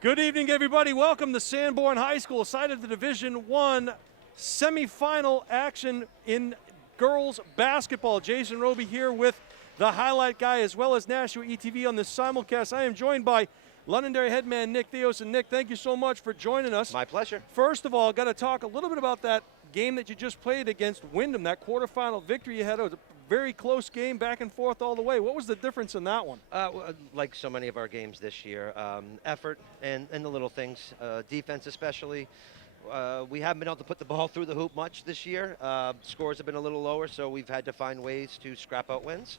Good evening, everybody. Welcome to Sanborn High School, side of the Division I semifinal action in girls basketball. Jason Roby here with the highlight guy as well as NHIAA ETV on this simulcast. I am joined by Londonderry headman Nick Theos. And Nick, thank you so much for joining us. My pleasure. First of all, got to talk a little bit about that game that you just played against Wyndham, that quarterfinal victory you had. It was a very close game, back and forth all the way. What was the difference in that one? Like so many of our games this year, effort and the little things, defense especially. We haven't been able to put the ball through the hoop much this year. Scores have been a little lower, so we've had to find ways to scrap out wins.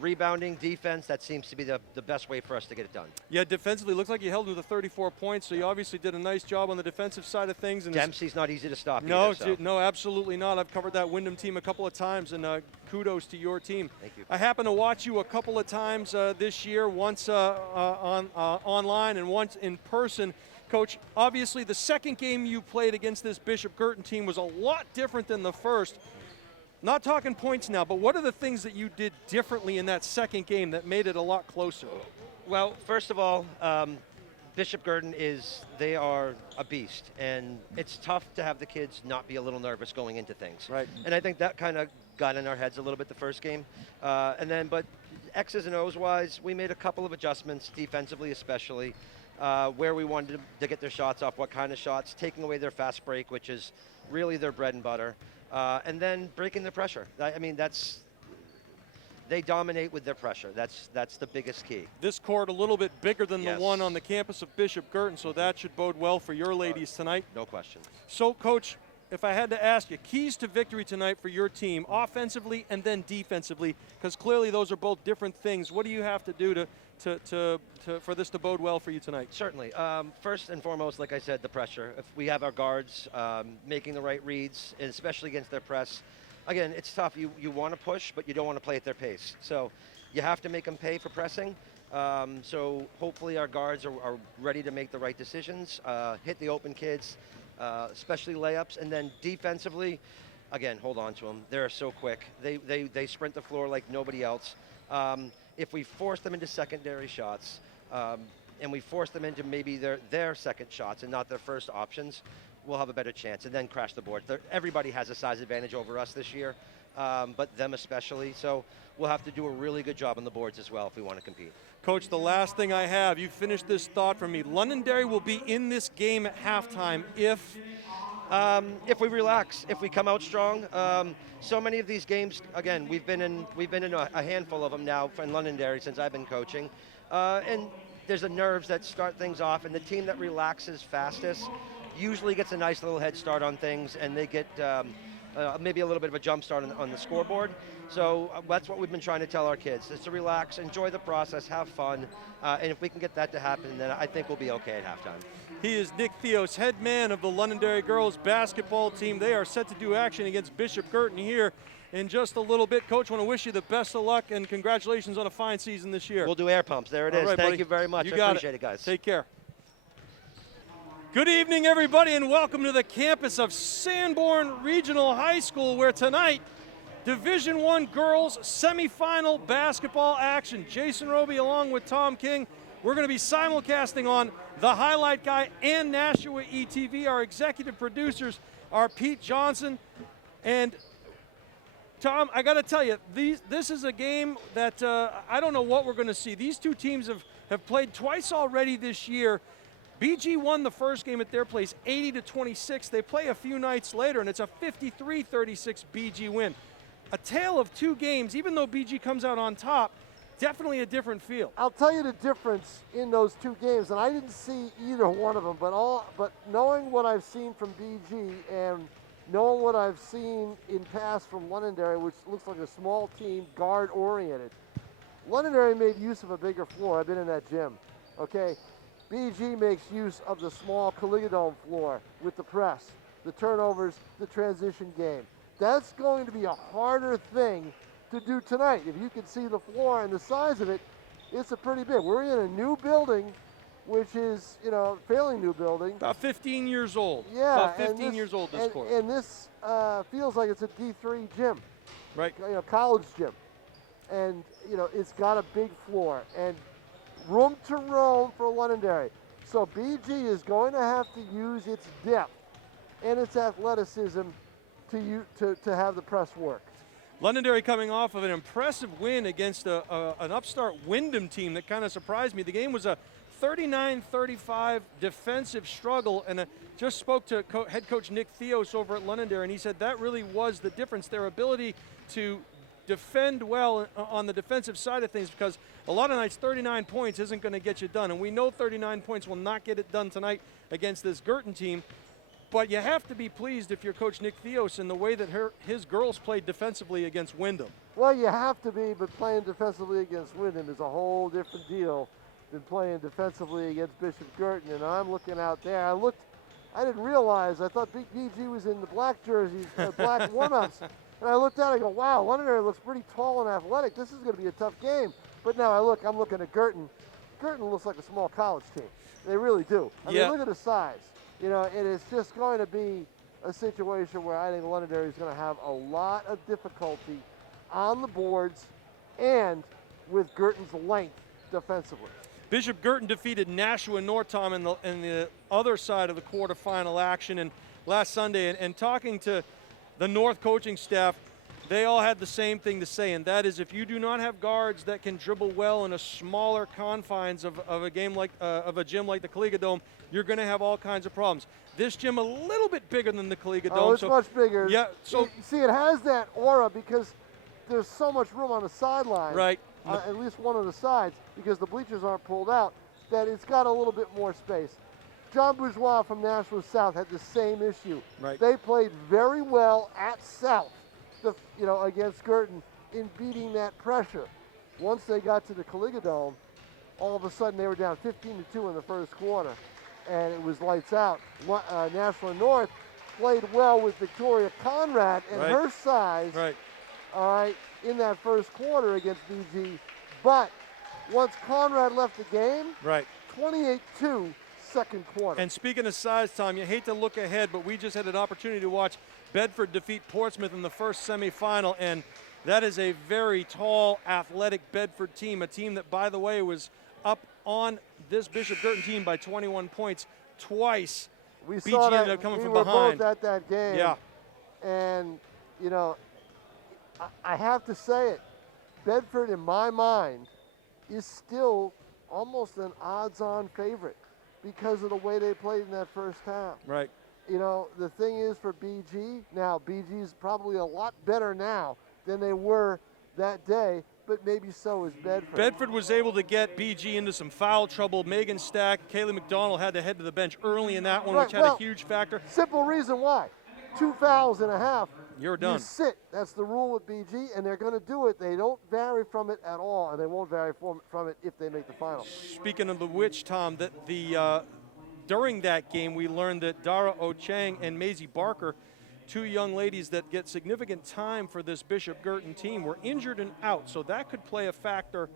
Rebounding, defense, that seems to be the best way for us to get it done. Yeah, defensively, looks like you held them to 34 points, so you obviously did a nice job on the defensive side of things. And Dempsey's not easy to stop no, either, so. No, absolutely not. I've covered that Wyndham team a couple of times, and kudos to your team. Thank you. I happened to watch you a couple of times this year, once online and once in person. Coach, obviously the second game you played against this Bishop Guertin team was a lot different than the first. Not talking points now, but what are the things that you did differently in that second game that made it a lot closer? Well, first of all, Bishop Guertin they are a beast, and it's tough to have the kids not be a little nervous going into things. Right. And I think that kind of got in our heads a little bit the first game. But X's and O's wise, we made a couple of adjustments, defensively especially, where we wanted to get their shots off, what kind of shots, taking away their fast break, which is really their bread and butter. And then breaking the pressure. I mean, they dominate with their pressure. That's the biggest key. This court a little bit bigger than Yes. the one on the campus of Bishop Guertin, so that should bode well for your ladies tonight. No question. So, Coach, if I had to ask you, keys to victory tonight for your team, offensively and then defensively, because clearly those are both different things. What do you have to do for this to bode well for you tonight? Certainly. First and foremost, like I said, the pressure. If we have our guards making the right reads, and especially against their press, again, it's tough. You want to push, but you don't want to play at their pace. So you have to make them pay for pressing. So hopefully our guards are ready to make the right decisions, hit the open kids, especially layups. And then defensively, again, hold on to them. They're so quick. They sprint the floor like nobody else. If we force them into secondary shots, and we force them into maybe their second shots and not their first options, we'll have a better chance, and then crash the board. Everybody has a size advantage over us this year, but them especially. So we'll have to do a really good job on the boards as well if we want to compete. Coach, the last thing I have, you finished this thought for me. Londonderry will be in this game at halftime if we relax, if we come out strong. So many of these games, again, we've been in a handful of them now in Londonderry since I've been coaching, and there's the nerves that start things off, and the team that relaxes fastest usually gets a nice little head start on things, and they get maybe a little bit of a jump start on the scoreboard. So that's what we've been trying to tell our kids, is to relax, enjoy the process, have fun, and if we can get that to happen, then I think we'll be okay at halftime. He is Nick Theos, head man of the Londonderry girls basketball team. They are set to do action against Bishop Guertin here in just a little bit. Coach, want to wish you the best of luck and congratulations on a fine season this year. We'll do air pumps. There it is. Right, Thank buddy. you very much. You I got appreciate it, guys. Take care. Good evening, everybody, and welcome to the campus of Sanborn Regional High School, where tonight, Division I girls semifinal basketball action. Jason Roby along with Tom King. We're going to be simulcasting on the highlight guy and NHIAA ETV. Our executive producers are Pete Johnson and Tom. I got to tell you, this is a game that I don't know what we're going to see. These two teams have played twice already this year. BG won the first game at their place 80-26. They play a few nights later, and it's a 53-36 BG win. A tale of two games. Even though BG comes out on top, definitely a different feel. I'll tell you the difference in those two games, and I didn't see either one of them, but knowing what I've seen from BG and knowing what I've seen in past from Londonderry, which looks like a small team, guard-oriented, Londonderry made use of a bigger floor. I've been in that gym, okay? BG makes use of the small Caligidome floor with the press, the turnovers, the transition game. That's going to be a harder thing to do tonight. If you can see the floor and the size of it, it's a pretty big. We're in a new building, which is, fairly new building. About 15 years old. Yeah. About 15 years old, this court. And this feels like it's a D3 gym. Right. College gym. And, it's got a big floor and room to roam for Londonderry. So BG is going to have to use its depth and its athleticism to have the press work. Londonderry coming off of an impressive win against an upstart Wyndham team that kind of surprised me. The game was a 39-35 defensive struggle, and just spoke to head coach Nick Theos over at Londonderry, and he said that really was the difference, their ability to defend well on the defensive side of things, because a lot of nights 39 points isn't going to get you done, and we know 39 points will not get it done tonight against this Guertin team. But you have to be pleased if you're Coach Nick Theos in the way that his girls played defensively against Wyndham. Well, you have to be, but playing defensively against Wyndham is a whole different deal than playing defensively against Bishop Guertin. And I'm looking out there. I didn't realize. I thought BG was in the black jerseys, black warm-ups. And I looked out, I go, wow, Londonderry looks pretty tall and athletic. This is going to be a tough game. But now I'm looking at Guertin. Guertin looks like a small college team. They really do. I mean, look at the size. You know, it is just going to be a situation where I think Londonderry is going to have a lot of difficulty on the boards and with Guertin's length defensively. Bishop Guertin defeated Nashua North, Tom, in the other side of the quarterfinal action and last Sunday. And talking to the North coaching staff, they all had the same thing to say, and that is if you do not have guards that can dribble well in a smaller confines of a game like of a gym like the Caliga Dome, you're going to have all kinds of problems. This gym a little bit bigger than the Caliga Dome. Oh, it's much bigger. Yeah. So see, it has that aura because there's so much room on the sideline. Right. At least one of the sides, because the bleachers aren't pulled out, that it's got a little bit more space. John Bourgeois from Nashua South had the same issue. Right. They played very well at South, against Guertin in beating that pressure. Once they got to the Caliga Dome, all of a sudden they were down 15-2 in the first quarter, and it was lights out. Nashua North played well with Victoria Conrad and her size. Right. All right, in that first quarter against BG, but once Conrad left the game, 28-2 second quarter. And speaking of size, Tom, you hate to look ahead, but we just had an opportunity to watch Bedford defeat Portsmouth in the first semifinal, and that is a very tall, athletic Bedford team, a team that, by the way, was up on this Bishop Guertin team by 21 points twice. We BG saw that. ended up coming we from were behind. both at that game. Yeah. And, I have to say it, Bedford, in my mind, is still almost an odds-on favorite because of the way they played in that first half. Right. The thing is for BG, now BG is probably a lot better now than they were that day, but maybe so is Bedford. Bedford was able to get BG into some foul trouble. Megan Stack, Kaylee McDonald had to head to the bench early in that one, which had a huge factor. Simple reason why. 2 fouls and a half. You're done. You sit. That's the rule with BG, and they're going to do it. They don't vary from it at all, and they won't vary from it if they make the final. Speaking of the which, Tom, that during that game we learned that Dara Ochang and Maisie Barker, two young ladies that get significant time for this Bishop Guertin team, were injured and out, so that could play a factor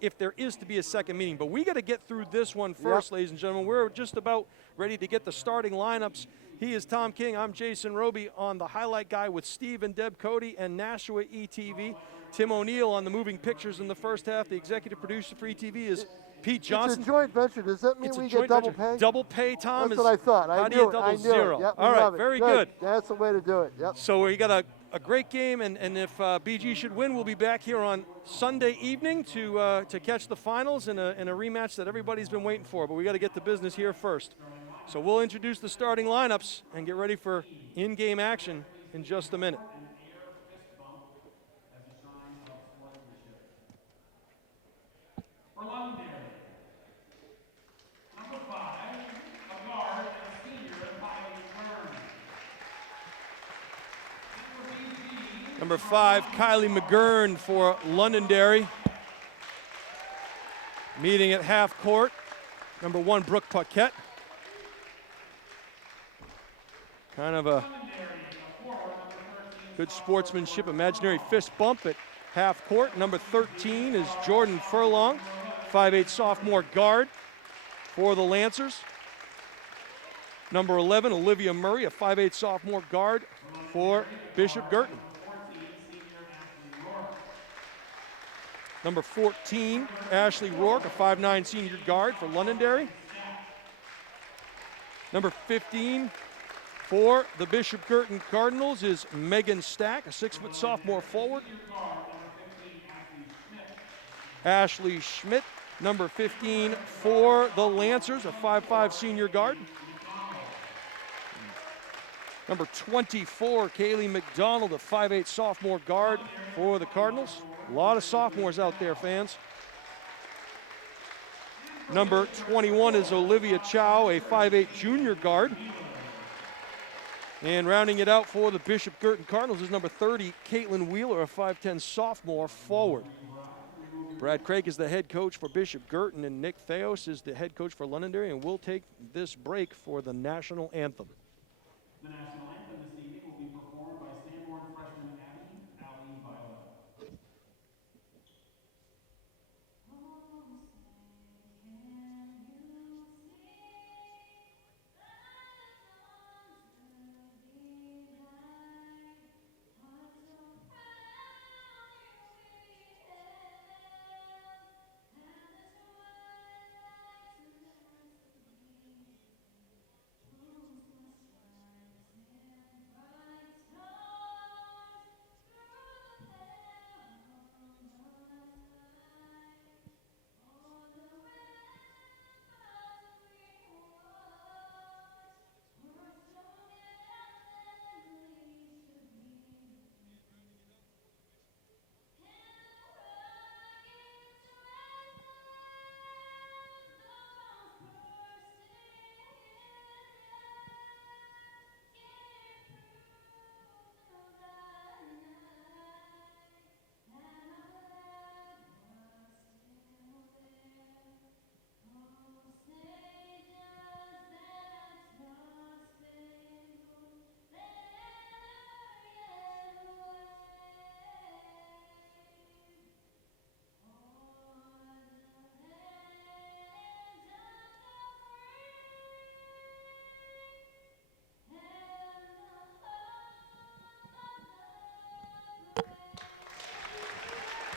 if there is to be a second meeting. But we got to get through this one first, ladies and gentlemen. We're just about ready to get the starting lineups. He is Tom King. I'm Jason Roby on the highlight guy with Steve and Deb Cody and Nashua ETV. Tim O'Neill on the moving pictures in the first half. The executive producer for ETV is Pete Johnson. It's a joint venture. Does that mean we get double pay? Double pay, Tom. That's what I thought. How do you double zero? Yep, all right, very good. That's the way to do it. Yep. So we got a great game, and if BG should win, we'll be back here on Sunday evening to catch the finals in a rematch that everybody's been waiting for. But we got to get to business here first. So we'll introduce the starting lineups and get ready for in-game action in just a minute. For Londonderry, number 5, a guard and senior, Kaylee Mcdonald. Number 5, Kaylee McGurn for Londonderry. Meeting at half court. Number 1, Brooke Paquette. Kind of a good sportsmanship, imaginary fist bump at half court. Number 13 is Jordan Furlong, 5'8" sophomore guard for the Lancers. Number 11, Olivia Murray, a 5'8" sophomore guard for Bishop Guertin. Number 14, Ashley Rourke, a 5'9" senior guard for Londonderry. Number 15 for the Bishop Guertin Cardinals is Megan Stack, a 6-foot sophomore forward. Ashley Schmidt, number 15 for the Lancers, a 5'5" senior guard. Number 24, Kaylee Mcdonald, a 5'8" sophomore guard for the Cardinals. A lot of sophomores out there, fans. Number 21 is Olivia Chow, a 5'8" junior guard. And rounding it out for the Bishop Guertin Cardinals is number 30, Caitlyn Wheeler, a 5'10" sophomore forward. Brad Craig is the head coach for Bishop Guertin, and Nick Theos is the head coach for Londonderry, and we'll take this break for the national anthem. The national anthem this evening will be performed by Sanborn freshman Ali Viola.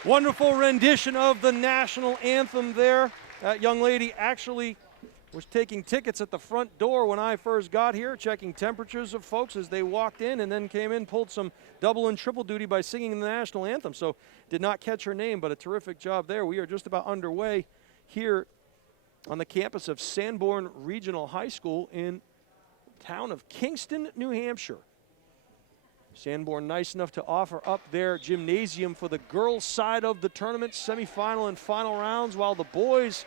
Wonderful rendition of the national anthem there. That young lady actually was taking tickets at the front door when I first got here, checking temperatures of folks as they walked in, and then came in, pulled some double and triple duty by singing the national anthem. So did not catch her name, but a terrific job there. We are just about underway here on the campus of Sanborn Regional High School in the town of Kingston, New Hampshire. Sanborn nice enough to offer up their gymnasium for the girls' side of the tournament, semifinal and final rounds, while the boys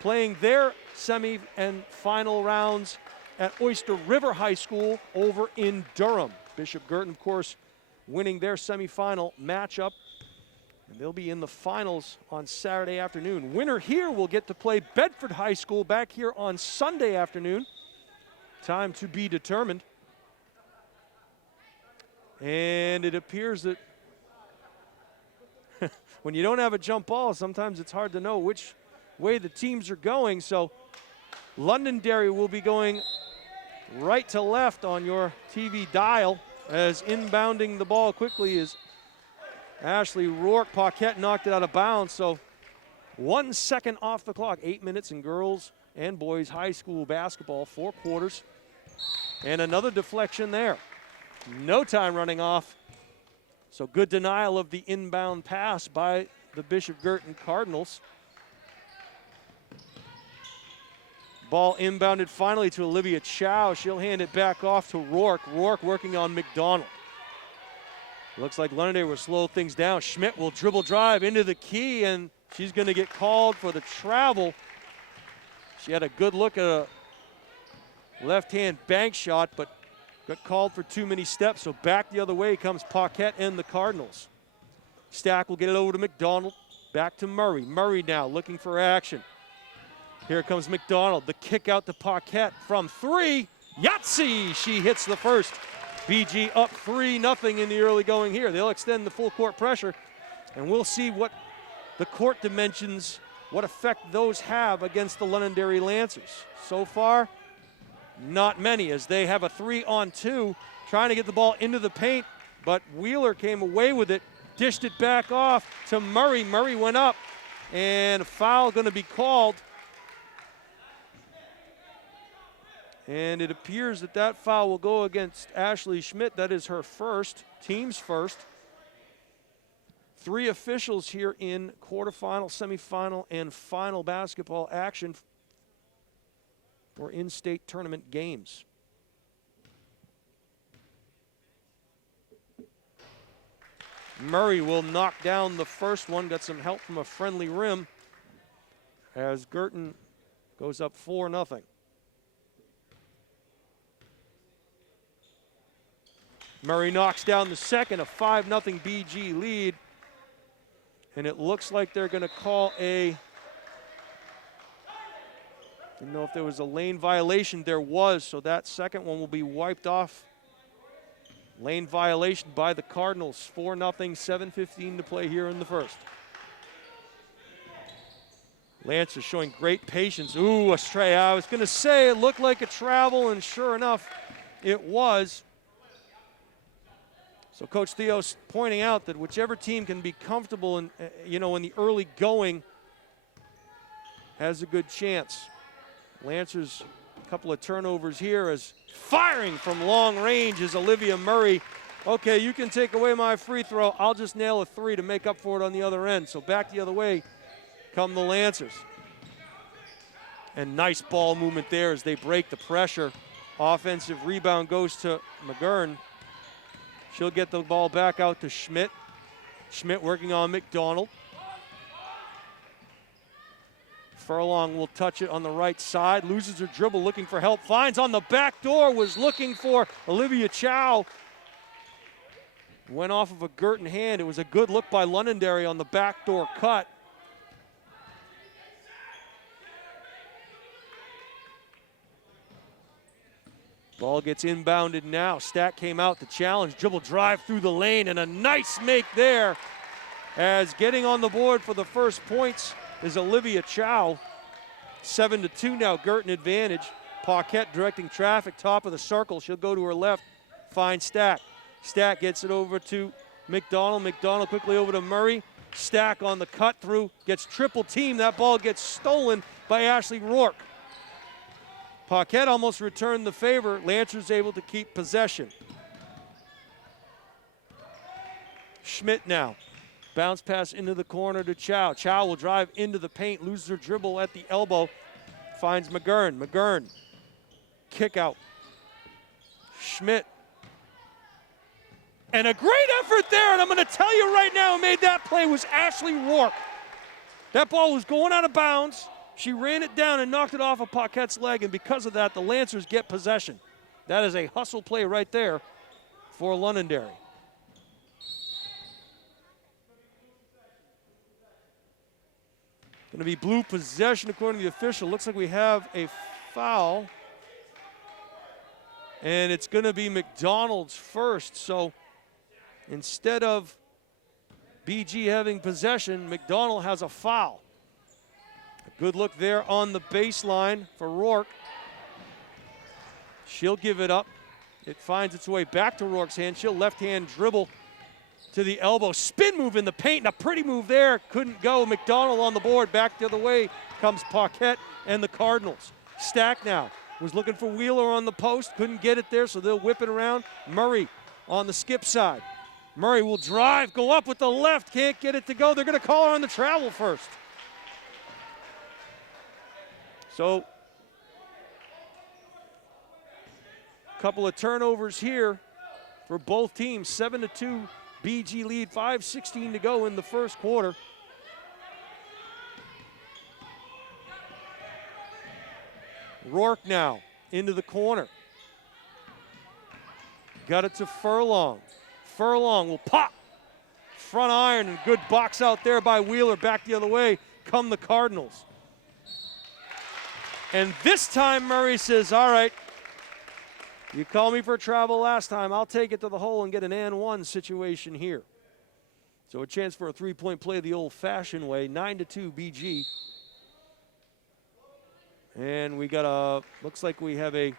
playing their semi and final rounds at Oyster River High School over in Durham. Bishop Guertin, of course, winning their semifinal matchup, and they'll be in the finals on Saturday afternoon. Winner here will get to play Bedford High School back here on Sunday afternoon. Time to be determined. And it appears that when you don't have a jump ball, sometimes it's hard to know which way the teams are going. So Londonderry will be going right to left on your TV dial, as inbounding the ball quickly is Ashley Rourke. Paquette knocked it out of bounds. So 1 second off the clock. 8 minutes in girls and boys high school basketball, 4 quarters. And another deflection there. No time running off. So good denial of the inbound pass by the Bishop Guertin Cardinals. Ball inbounded finally to Olivia Chow. She'll hand it back off to Rourke. Rourke working on McDonald. Looks like Londonderry will slow things down. Schmidt will dribble drive into the key, and she's going to get called for the travel. She had a good look at a left-hand bank shot, but got called for too many steps, so back the other way comes Paquette and the Cardinals. Stack will get it over to McDonald. Back to Murray. Murray now looking for action. Here comes McDonald. The kick out to Paquette from 3. Yahtzee! She hits the first. BG up 3-0 in the early going here. They'll extend the full court pressure, and we'll see what the court dimensions, what effect those have against the Londonderry Lancers. So far, not many, as they have a 3-on-2, trying to get the ball into the paint, but Wheeler came away with it, dished it back off to Murray. Murray went up, and a foul going to be called. And it appears that that foul will go against Ashley Schmidt. That is her first, team's first. 3 officials here in quarterfinal, semifinal, and final basketball action for in-state tournament games. Murray will knock down the first one. Got some help from a friendly rim as Guertin goes up 4-0. Murray knocks down the second, a 5-0 BG lead. And it looks like they're going to call a, didn't know if there was a lane violation. There was, so that second one will be wiped off. Lane violation by the Cardinals. 4-0, 7:15 to play here in the first. Lance is showing great patience. Ooh, a stray. I was going to say it looked like a travel, and sure enough, it was. So Coach Theo's pointing out that whichever team can be comfortable in, in the early going has a good chance. Lancers, a couple of turnovers here as firing from long range is Olivia Murray. Okay, you can take away my free throw. I'll just nail a 3 to make up for it on the other end. So back the other way come the Lancers. And nice ball movement there as they break the pressure. Offensive rebound goes to McGurn. She'll get the ball back out to Schmidt. Schmidt working on McDonald. Furlong will touch it on the right side. Loses her dribble, looking for help. Finds on the back door, was looking for Olivia Chow. Went off of a Guertin hand. It was a good look by Londonderry on the backdoor cut. Ball gets inbounded now. Stack came out to challenge. Dribble drive through the lane and a nice make there as getting on the board for the first points is Olivia Chow. 7-2 now, Guertin advantage. Paquette directing traffic, top of the circle. She'll go to her left, find Stack. Stack gets it over to McDonald. McDonald quickly over to Murray. Stack on the cut through, gets triple teamed. That ball gets stolen by Ashley Rourke. Paquette almost returned the favor. Lancers able to keep possession. Schmidt now. Bounce pass into the corner to Chow. Chow will drive into the paint, loses her dribble at the elbow. Finds McGurn. McGurn. Kick out. Schmidt. And a great effort there, and I'm going to tell you right now who made that play was Ashley Rourke. That ball was going out of bounds. She ran it down and knocked it off of Paquette's leg, and because of that, the Lancers get possession. That is a hustle play right there for Londonderry. Going to be blue possession according to the official. Looks like we have a foul. And it's going to be McDonald's first. So instead of BG having possession, McDonald has a foul. A good look there on the baseline for Rourke. She'll give it up. It finds its way back to Rourke's hand. She'll left-hand dribble to the elbow. Spin move in the paint, and a pretty move there. Couldn't go. McDonald on the board. Back the other way comes Paquette and the Cardinals. Stack now. Was looking for Wheeler on the post. Couldn't get it there, so they'll whip it around. Murray on the skip side. Murray will drive, go up with the left. Can't get it to go. They're going to call her on the travel first. So, a couple of turnovers here for both teams. 7-2 BG lead, 5:16 to go in the first quarter. Rourke now into the corner. Got it to Furlong. Furlong will pop. Front iron and good box out there by Wheeler. Back the other way come the Cardinals. And this time Murray says, all right, you called me for travel last time. I'll take it to the hole and get an and one situation here. So a chance for a three-point play the old-fashioned way. 9-2 BG. And we got a, looks like we have a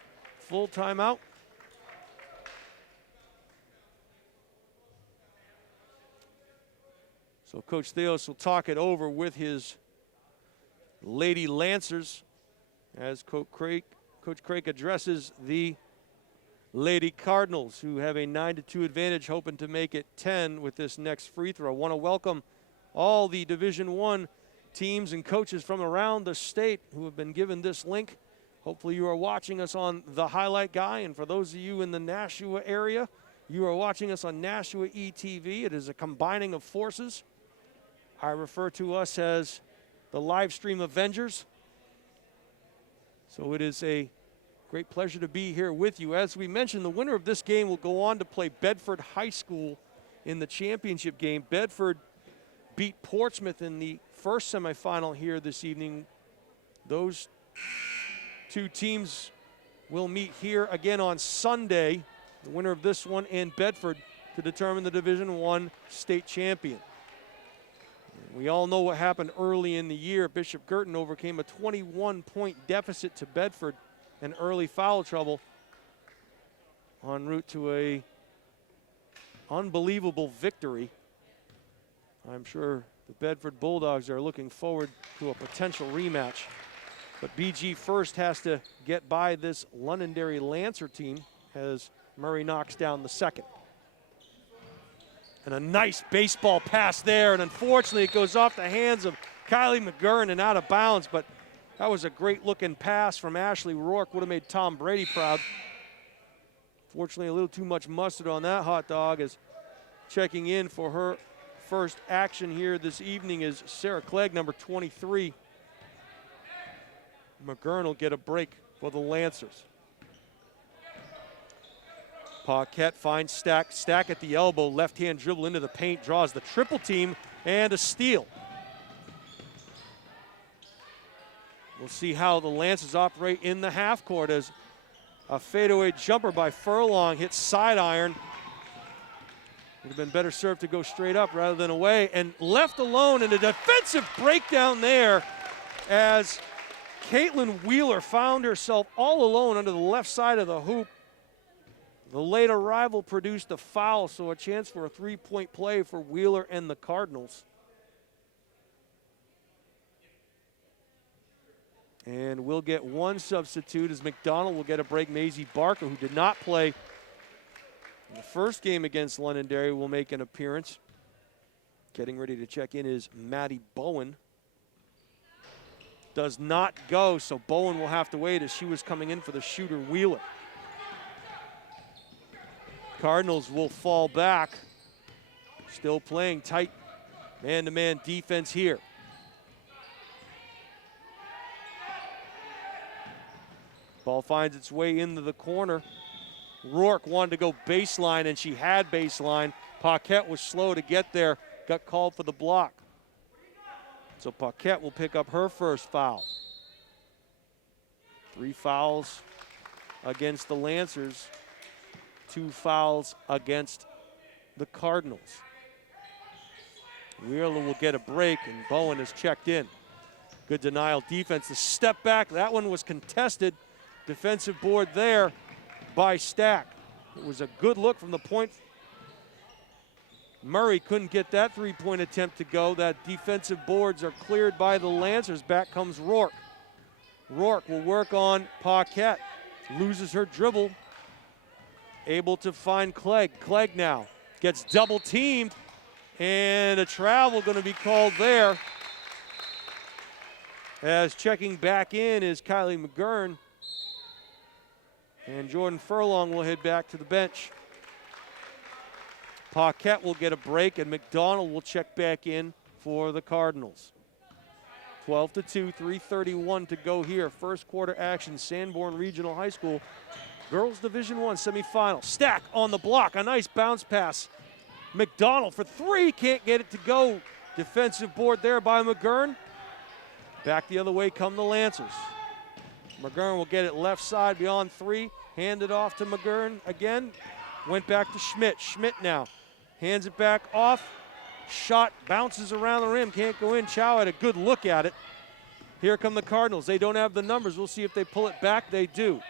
full timeout. So Coach Theos will talk it over with his Lady Lancers as Coach Coach Craik addresses the Lady Cardinals, who have a 9-2 advantage, hoping to make it 10 with this next free throw. I want to welcome all the Division I teams and coaches from around the state who have been given this link. Hopefully you are watching us on the Highlight Guy, and for those of you in the Nashua area, you are watching us on Nashua ETV. It is a combining of forces. I refer to us as the live stream Avengers. So it is a great pleasure to be here with you. As we mentioned, the winner of this game will go on to play Bedford High School in the championship game. Bedford beat Portsmouth in the first semifinal here this evening. Those two teams will meet here again on Sunday. The winner of this one and Bedford to determine the Division I state champion. We all know what happened early in the year. Bishop Guertin overcame a 21-point deficit to Bedford and early foul trouble en route to a unbelievable victory. I'm sure the Bedford Bulldogs are looking forward to a potential rematch. But BG first has to get by this Londonderry Lancer team as Murray knocks down the second. And a nice baseball pass there, and unfortunately it goes off the hands of Kaylee Mcdonald and out of bounds, but that was a great looking pass from Ashley Rourke. Would have made Tom Brady proud. Fortunately, a little too much mustard on that hot dog, as checking in for her first action here this evening is Sarah Clegg, number 23. McGurn will get a break for the Lancers. Paquette finds Stack. Stack at the elbow, left-hand dribble into the paint, draws the triple team, and a steal. We'll see how the Lancers operate in the half court as a fadeaway jumper by Furlong hits side iron. Would have been better served to go straight up rather than away, and left alone in a defensive breakdown there as Caitlyn Wheeler found herself all alone under the left side of the hoop. The late arrival produced a foul, so a chance for a three-point play for Wheeler and the Cardinals. And we'll get one substitute as McDonald will get a break. Maisie Barker, who did not play in the first game against Londonderry, will make an appearance. Getting ready to check in is Maddie Bowen. Does not go, so Bowen will have to wait as she was coming in for the shooter Wheeler. Cardinals will fall back. Still playing tight man-to-man defense here. Ball finds its way into the corner. Rourke wanted to go baseline, and she had baseline. Paquette was slow to get there, got called for the block. So Paquette will pick up her first foul. 3 fouls against the Lancers, 2 fouls against the Cardinals. Wheeler will get a break, and Bowen is checked in. Good denial defense. The step back, that one was contested. Defensive board there by Stack. It was a good look from the point. Murray couldn't get that three-point attempt to go. That defensive boards are cleared by the Lancers. Back comes Rourke. Rourke will work on Paquette. Loses her dribble. Able to find Clegg. Clegg now gets double teamed, and a travel going to be called there. As checking back in is Kylie McGurn. And Jordan Furlong will head back to the bench. Paquette will get a break, and McDonald will check back in for the Cardinals. 12-2, 3:31 to go here. First quarter action, Sanborn Regional High School. Girls Division I semifinal. Stack on the block, a nice bounce pass. McDonald for 3, can't get it to go. Defensive board there by McGurn. Back the other way come the Lancers. McGurn will get it left side beyond 3. Hand it off to McGurn again. Went back to Schmidt. Schmidt now hands it back off. Shot bounces around the rim. Can't go in. Chow had a good look at it. Here come the Cardinals. They don't have the numbers. We'll see if they pull it back. They do.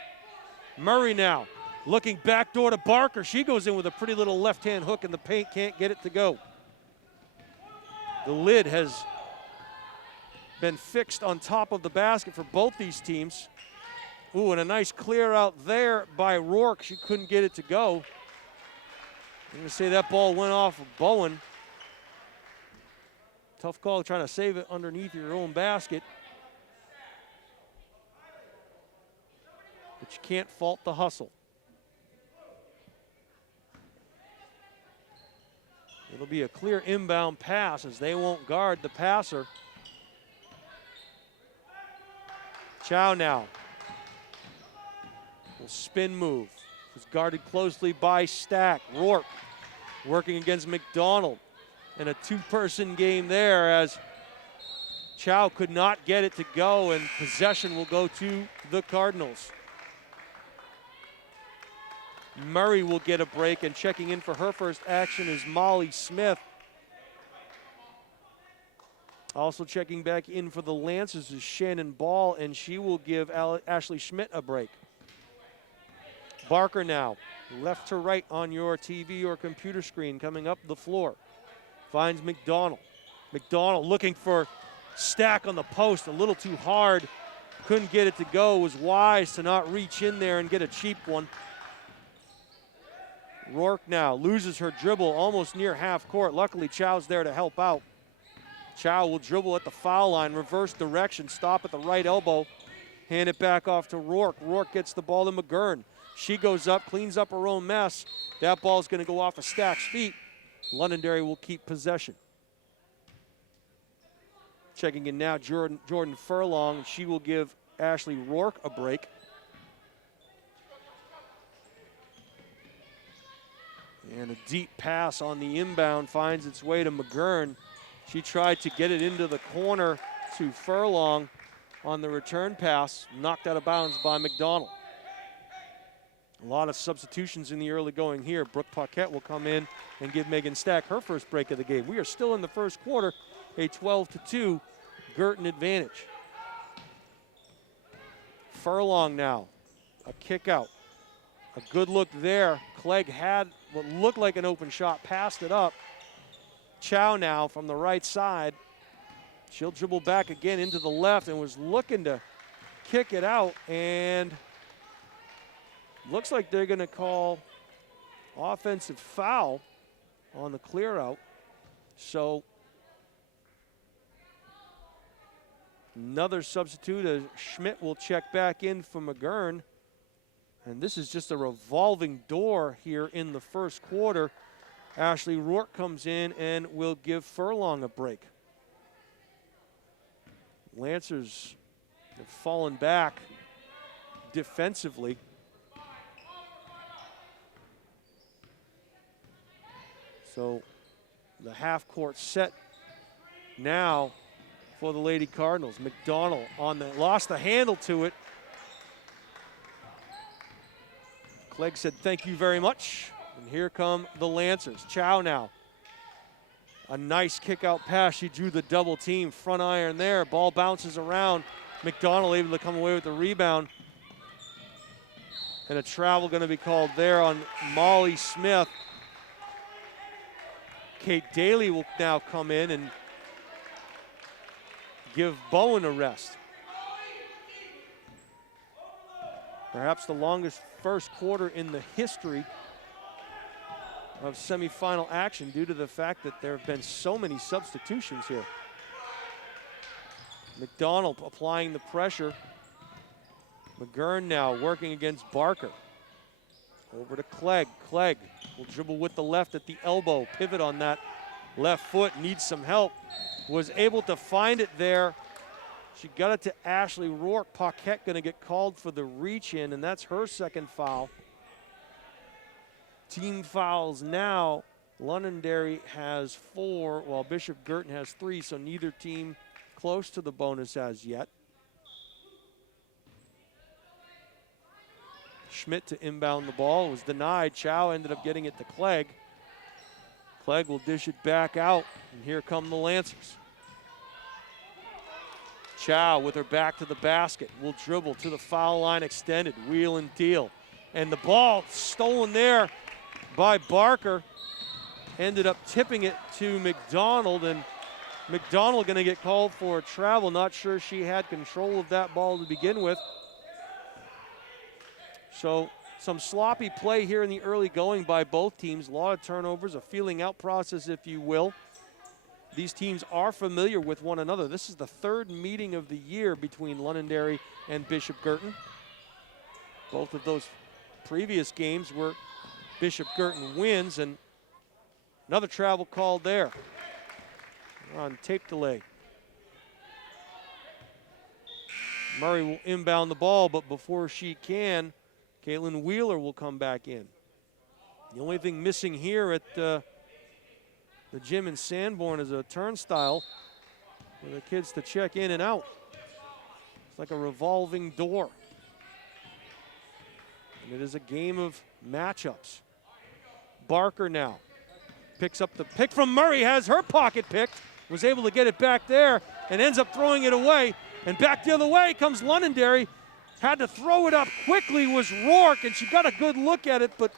Murray now looking backdoor to Barker. She goes in with a pretty little left-hand hook in the paint. Can't get it to go. The lid has been fixed on top of the basket for both these teams. Ooh, and a nice clear out there by Rourke. She couldn't get it to go. I'm going to say that ball went off of Bowen. Tough call trying to save it underneath your own basket. But you can't fault the hustle. It'll be a clear inbound pass as they won't guard the passer. Chow now. Will spin move. Was guarded closely by Stack. Rourke working against McDonald. And a two-person game there as Chow could not get it to go, and possession will go to the Cardinals. Murray will get a break, and checking in for her first action is Molly Smith. Also checking back in for the Lancers is Shannon Ball, and she will give Ashley Schmidt a break. Barker now, left to right on your TV or computer screen, coming up the floor. Finds McDonald. McDonald looking for Stack on the post, a little too hard. Couldn't get it to go, was wise to not reach in there and get a cheap one. Rourke now loses her dribble almost near half court. Luckily, Chow's there to help out. Chow will dribble at the foul line, reverse direction, stop at the right elbow, hand it back off to Rourke. Rourke gets the ball to McGurn. She goes up, cleans up her own mess. That ball's going to go off of Stack's feet. Londonderry will keep possession. Checking in now, Jordan Furlong. She will give Ashley Rourke a break. And a deep pass on the inbound finds its way to McGurn. She tried to get it into the corner to Furlong on the return pass, knocked out of bounds by McDonald. A lot of substitutions in the early going here. Brooke Paquette will come in and give Megan Stack her first break of the game. We are still in the first quarter, a 12-2 Guertin advantage. Furlong now, a kick out. A good look there. Clegg had what looked like an open shot, passed it up. Chow now from the right side. She'll dribble back again into the left and was looking to kick it out, and looks like they're going to call offensive foul on the clear out. So another substitute. Schmidt will check back in for McGurn. And this is just a revolving door here in the first quarter. Ashley Rourke comes in and will give Furlong a break. Lancers have fallen back defensively. So the half court set now for the Lady Cardinals. McDonald on the, lost the handle to it. Clegg said thank you very much. And here come the Lancers. Chow now. A nice kick out pass. She drew the double team. Front iron there. Ball bounces around. McDonald able to come away with the rebound. And a travel going to be called there on Molly Smith. Kate Daly will now come in and give Bowen a rest. Perhaps the longest first quarter in the history of semifinal action due to the fact that there have been so many substitutions here. McDonald applying the pressure. McGurn now working against Barker. Over to Clegg. Clegg will dribble with the left at the elbow. Pivot on that left foot, needs some help. Was able to find it there. She got it to Ashley Rourke. Paquette going to get called for the reach in, and that's her second foul. Team fouls now. Londonderry has 4, while Bishop Guertin has 3, so neither team close to the bonus as yet. Schmidt to inbound the ball. It was denied. Chow ended up getting it to Clegg. Clegg will dish it back out, and here come the Lancers. Chow with her back to the basket will dribble to the foul line extended. Wheel and deal. And the ball stolen there by Barker. Ended up tipping it to McDonald, and McDonald going to get called for a travel. Not sure she had control of that ball to begin with. So some sloppy play here in the early going by both teams. A lot of turnovers, a feeling out process, if you will. These teams are familiar with one another. This is the third meeting of the year between Londonderry and Bishop Guertin. Both of those previous games were Bishop Guertin wins, and another travel called there on tape delay. Murray will inbound the ball, but before she can, Caitlyn Wheeler will come back in. The only thing missing here at the gym in Sanborn is a turnstile for the kids to check in and out. It's like a revolving door. And it is a game of matchups. Barker now picks up the pick from Murray, has her pocket picked, was able to get it back there and ends up throwing it away. And back the other way comes Londonderry. Had to throw it up quickly was Rourke, and she got a good look at it, but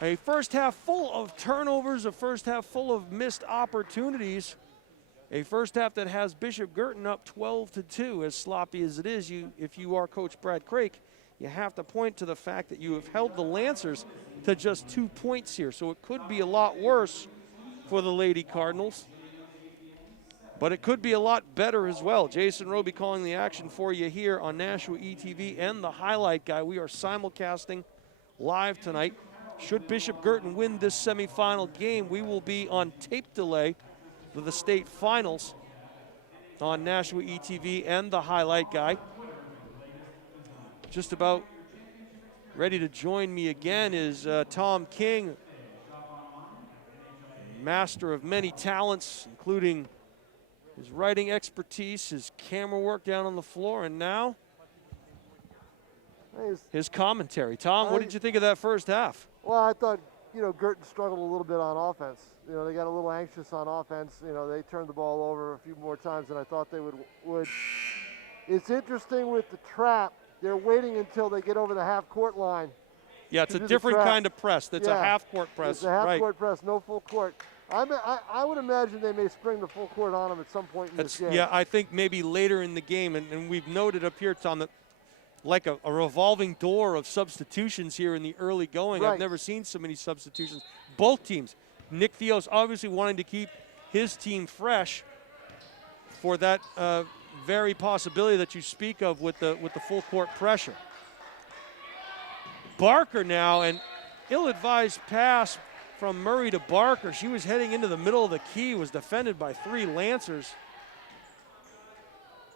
a first half full of turnovers, a first half full of missed opportunities. A first half that has Bishop Guertin up 12-2. As sloppy as it is, if you are Coach Brad Craik, you have to point to the fact that you have held the Lancers to just 2 points here. So it could be a lot worse for the Lady Cardinals. But it could be a lot better as well. Jason Roby calling the action for you here on Nashua ETV and the highlight guy. We are simulcasting live tonight. Should Bishop Guertin win this semifinal game, we will be on tape delay for the state finals on Nashua ETV and the highlight guy. Just about ready to join me again is Tom King, master of many talents, including his writing expertise, his camera work down on the floor, and now his commentary. Tom, what did you think of that first half? Well, I thought, Guertin struggled a little bit on offense. They got a little anxious on offense. They turned the ball over a few more times than I thought they would. It's interesting with the trap. They're waiting until they get over the half-court line. Yeah, it's a different kind of press. That's a half-court press. It's a half-court press, no full court. I would imagine they may spring the full court on them at some point in this game. Yeah, I think maybe later in the game, and we've noted up here, Tom, that like a revolving door of substitutions here in the early going. Right. I've never seen so many substitutions. Both teams. Nick Theos obviously wanting to keep his team fresh for that very possibility that you speak of with the full court pressure. Barker now, an ill-advised pass from Murray to Barker. She was heading into the middle of the key, was defended by 3 Lancers.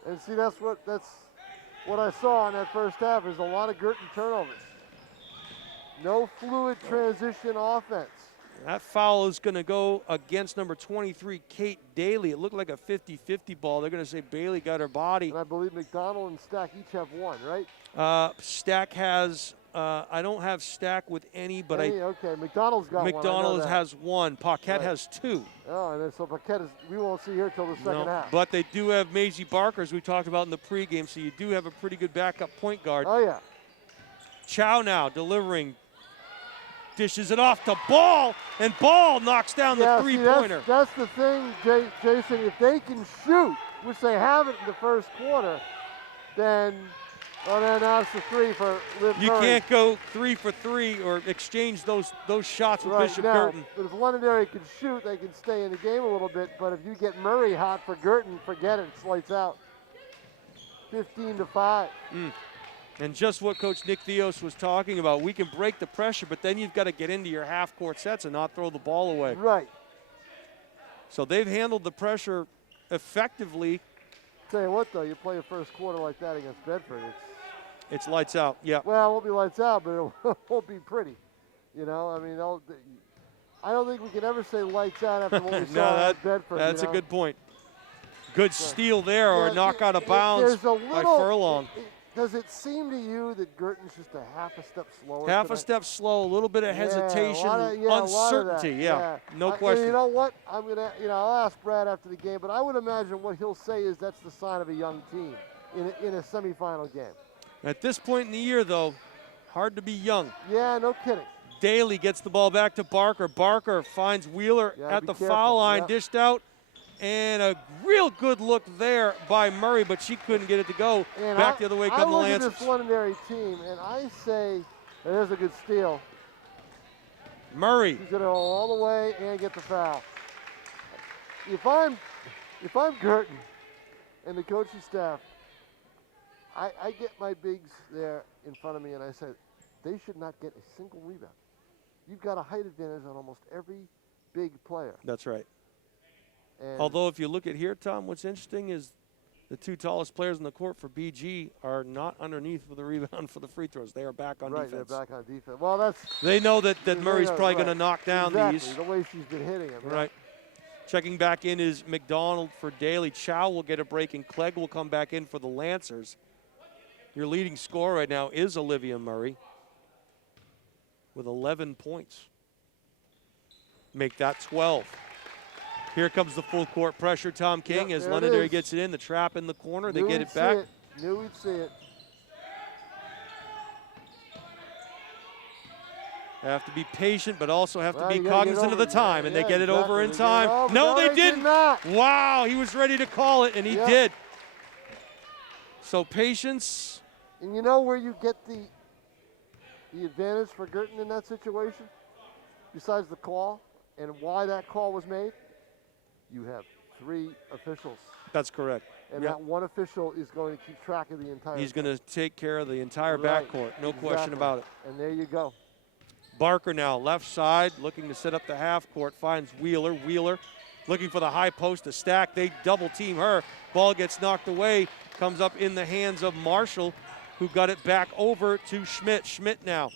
And see, that's what I saw in that first half is a lot of Guertin turnovers. No fluid transition offense. That foul is going to go against number 23, Kate Daly. It looked like a 50-50 ball. They're going to say Bailey got her body. And I believe McDonald and Stack each have 1, right? Stack has, I don't have Stack with any, but okay, McDonald's got 1. McDonald has 1. Paquette has 2. Oh, and then so Paquette we won't see her till the second half. But they do have Maisie Barker, as we talked about in the pregame, so you do have a pretty good backup point guard. Oh, yeah. Chow now delivering. Dishes it off to Ball, and Ball knocks down the three-pointer. That's the thing, Jason. If they can shoot, which they haven't in the first quarter, then that's the 3 for Liv Murray. You can't go 3 for 3 or exchange those shots with Bishop Guertin. But if Londonderry can shoot, they can stay in the game a little bit. But if you get Murray hot for Guertin, forget it. It's lights out. 15-5. And just what Coach Nick Theos was talking about, we can break the pressure, but then you've got to get into your half-court sets and not throw the ball away. Right. So they've handled the pressure effectively. Tell you what, though, you play a first quarter like that against Bedford, it's lights out. Yeah. Well, it won't be lights out, but it won't be pretty. I mean, I don't think we can ever say lights out after what we saw at Bedford. That's a good point. Good steal there, or knock out of bounds by Furlong. Does it seem to you that Guertin's just a half a step slower? Half a step slow, a little bit of hesitation, uncertainty. No question. You know what? I'll ask Brad after the game, but I would imagine what he'll say is that's the sign of a young team in a semifinal game. At this point in the year, though, hard to be young. Yeah, no kidding. Daly gets the ball back to Barker. Barker finds Wheeler at the foul line, dished out, and a real good look there by Murray, but she couldn't get it to go. And Back the other way come the I look at Lancers. this Londonderry team, and I say there's a good steal. Murray. She's going to go all the way and get the foul. If I'm Guertin and the coaching staff, I get my bigs there in front of me, and I said they should not get a single rebound. You've got a height advantage on almost every big player. That's right. And Although if you look at here, Tom, what's interesting is the two tallest players on the court for BG are not underneath for the rebound for the free throws. They are back on defense. Right, they're back on defense. Well, that's They know that Murray's yeah, probably right. going to knock down exactly, these. the way she's been hitting him. Right. Checking back in is McDonald for Daly. Chow will get a break, and Clegg will come back in for the Lancers. Your leading scorer right now is Olivia Murray with 11 points. Make that 12. Here comes the full court pressure, Tom King, Yep, as there it Londonderry is. gets it in. The trap in the corner. They Knew get we'd it back. see it. Knew we'd see it. They have to be patient, but also have Well, to you be gotta get cognizant of the over- time, and they yeah, get it over in exactly. They get it time. over. No, they did didn't. not. Wow, he was ready to call it, and he Yep. did. So patience. And you know where you get the advantage for Guertin in that situation? Besides the call and why that call was made? You have 3 officials. That's correct. And Yep. that one official is going to keep track of the entire He's thing. going to take care of the entire Right. backcourt. No question Exactly. about it. And there you go. Barker now, left side, looking to set up the half court, finds Wheeler. Wheeler looking for the high post to stack. They double team her. Ball gets knocked away, comes up in the hands of Marshall, who got it back over to Schmidt. Schmidt now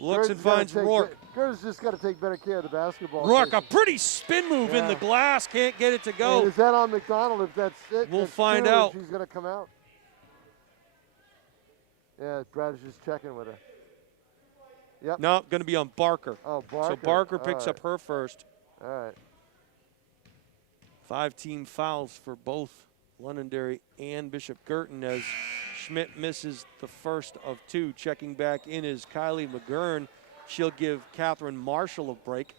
looks and Guertin's gotta finds take Rourke. Guertin's just got to take better care of the basketball. Rourke, a Jason. pretty spin move in the Yeah. glass, can't get it to And go. is that on McDonald? If that's it, We'll that's find 2, out. She's going to come out. Yeah, Brad is just checking with her. Yep. No, going to be on Barker. Oh, Barker. So Barker All picks right. up her first. All right. 5-team fouls for both Londonderry and Bishop Guertin as Schmidt misses the first of 2. Checking back in is Kaylee Mcdonald. She'll give Catherine Marshall a break.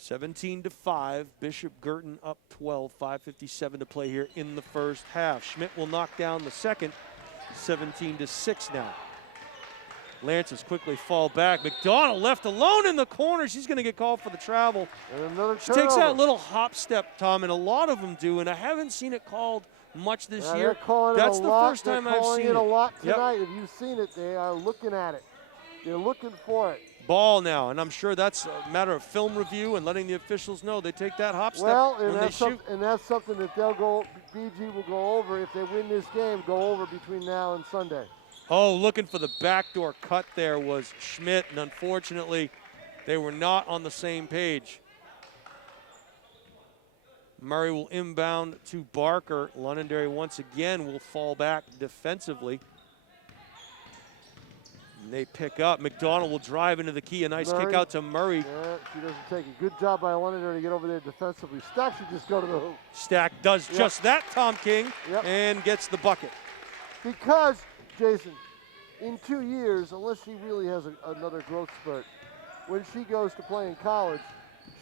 17-5. Bishop Guertin up 12. 5:57 to play here in the first half. Schmidt will knock down the second. 17-6 now. Lancers quickly fall back. McDonald left alone in the corner. She's going to get called for the travel. And another She takes turnover. that little hop step, Tom, and a lot of them do, and I haven't seen it called much this Yeah, year. they're calling That's it a the lot. first time they're I've calling seen it a lot Yep. tonight. If you've seen it, they are looking at it. They're looking for it. Ball now, and I'm sure that's a matter of film review and letting the officials know they take that hop step Well, when and they that's, shoot. and that's something that they'll go. BG will go over if they win this game. Go over between now and Sunday. Oh, looking for the backdoor cut there was Schmidt, and unfortunately, they were not on the same page. Murray will inbound to Barker. Londonderry once again will fall back defensively. And they pick up. McDonald will drive into the key. A nice kick Murray. out to Murray. Yeah, she doesn't take it. Good job by Londonderry to get over there defensively. Stack should just go to the hoop. Stack does Yep. just that, Tom King, Yep. and gets the bucket. Because, Jason, in 2 years, unless she really has another growth spurt, when she goes to play in college,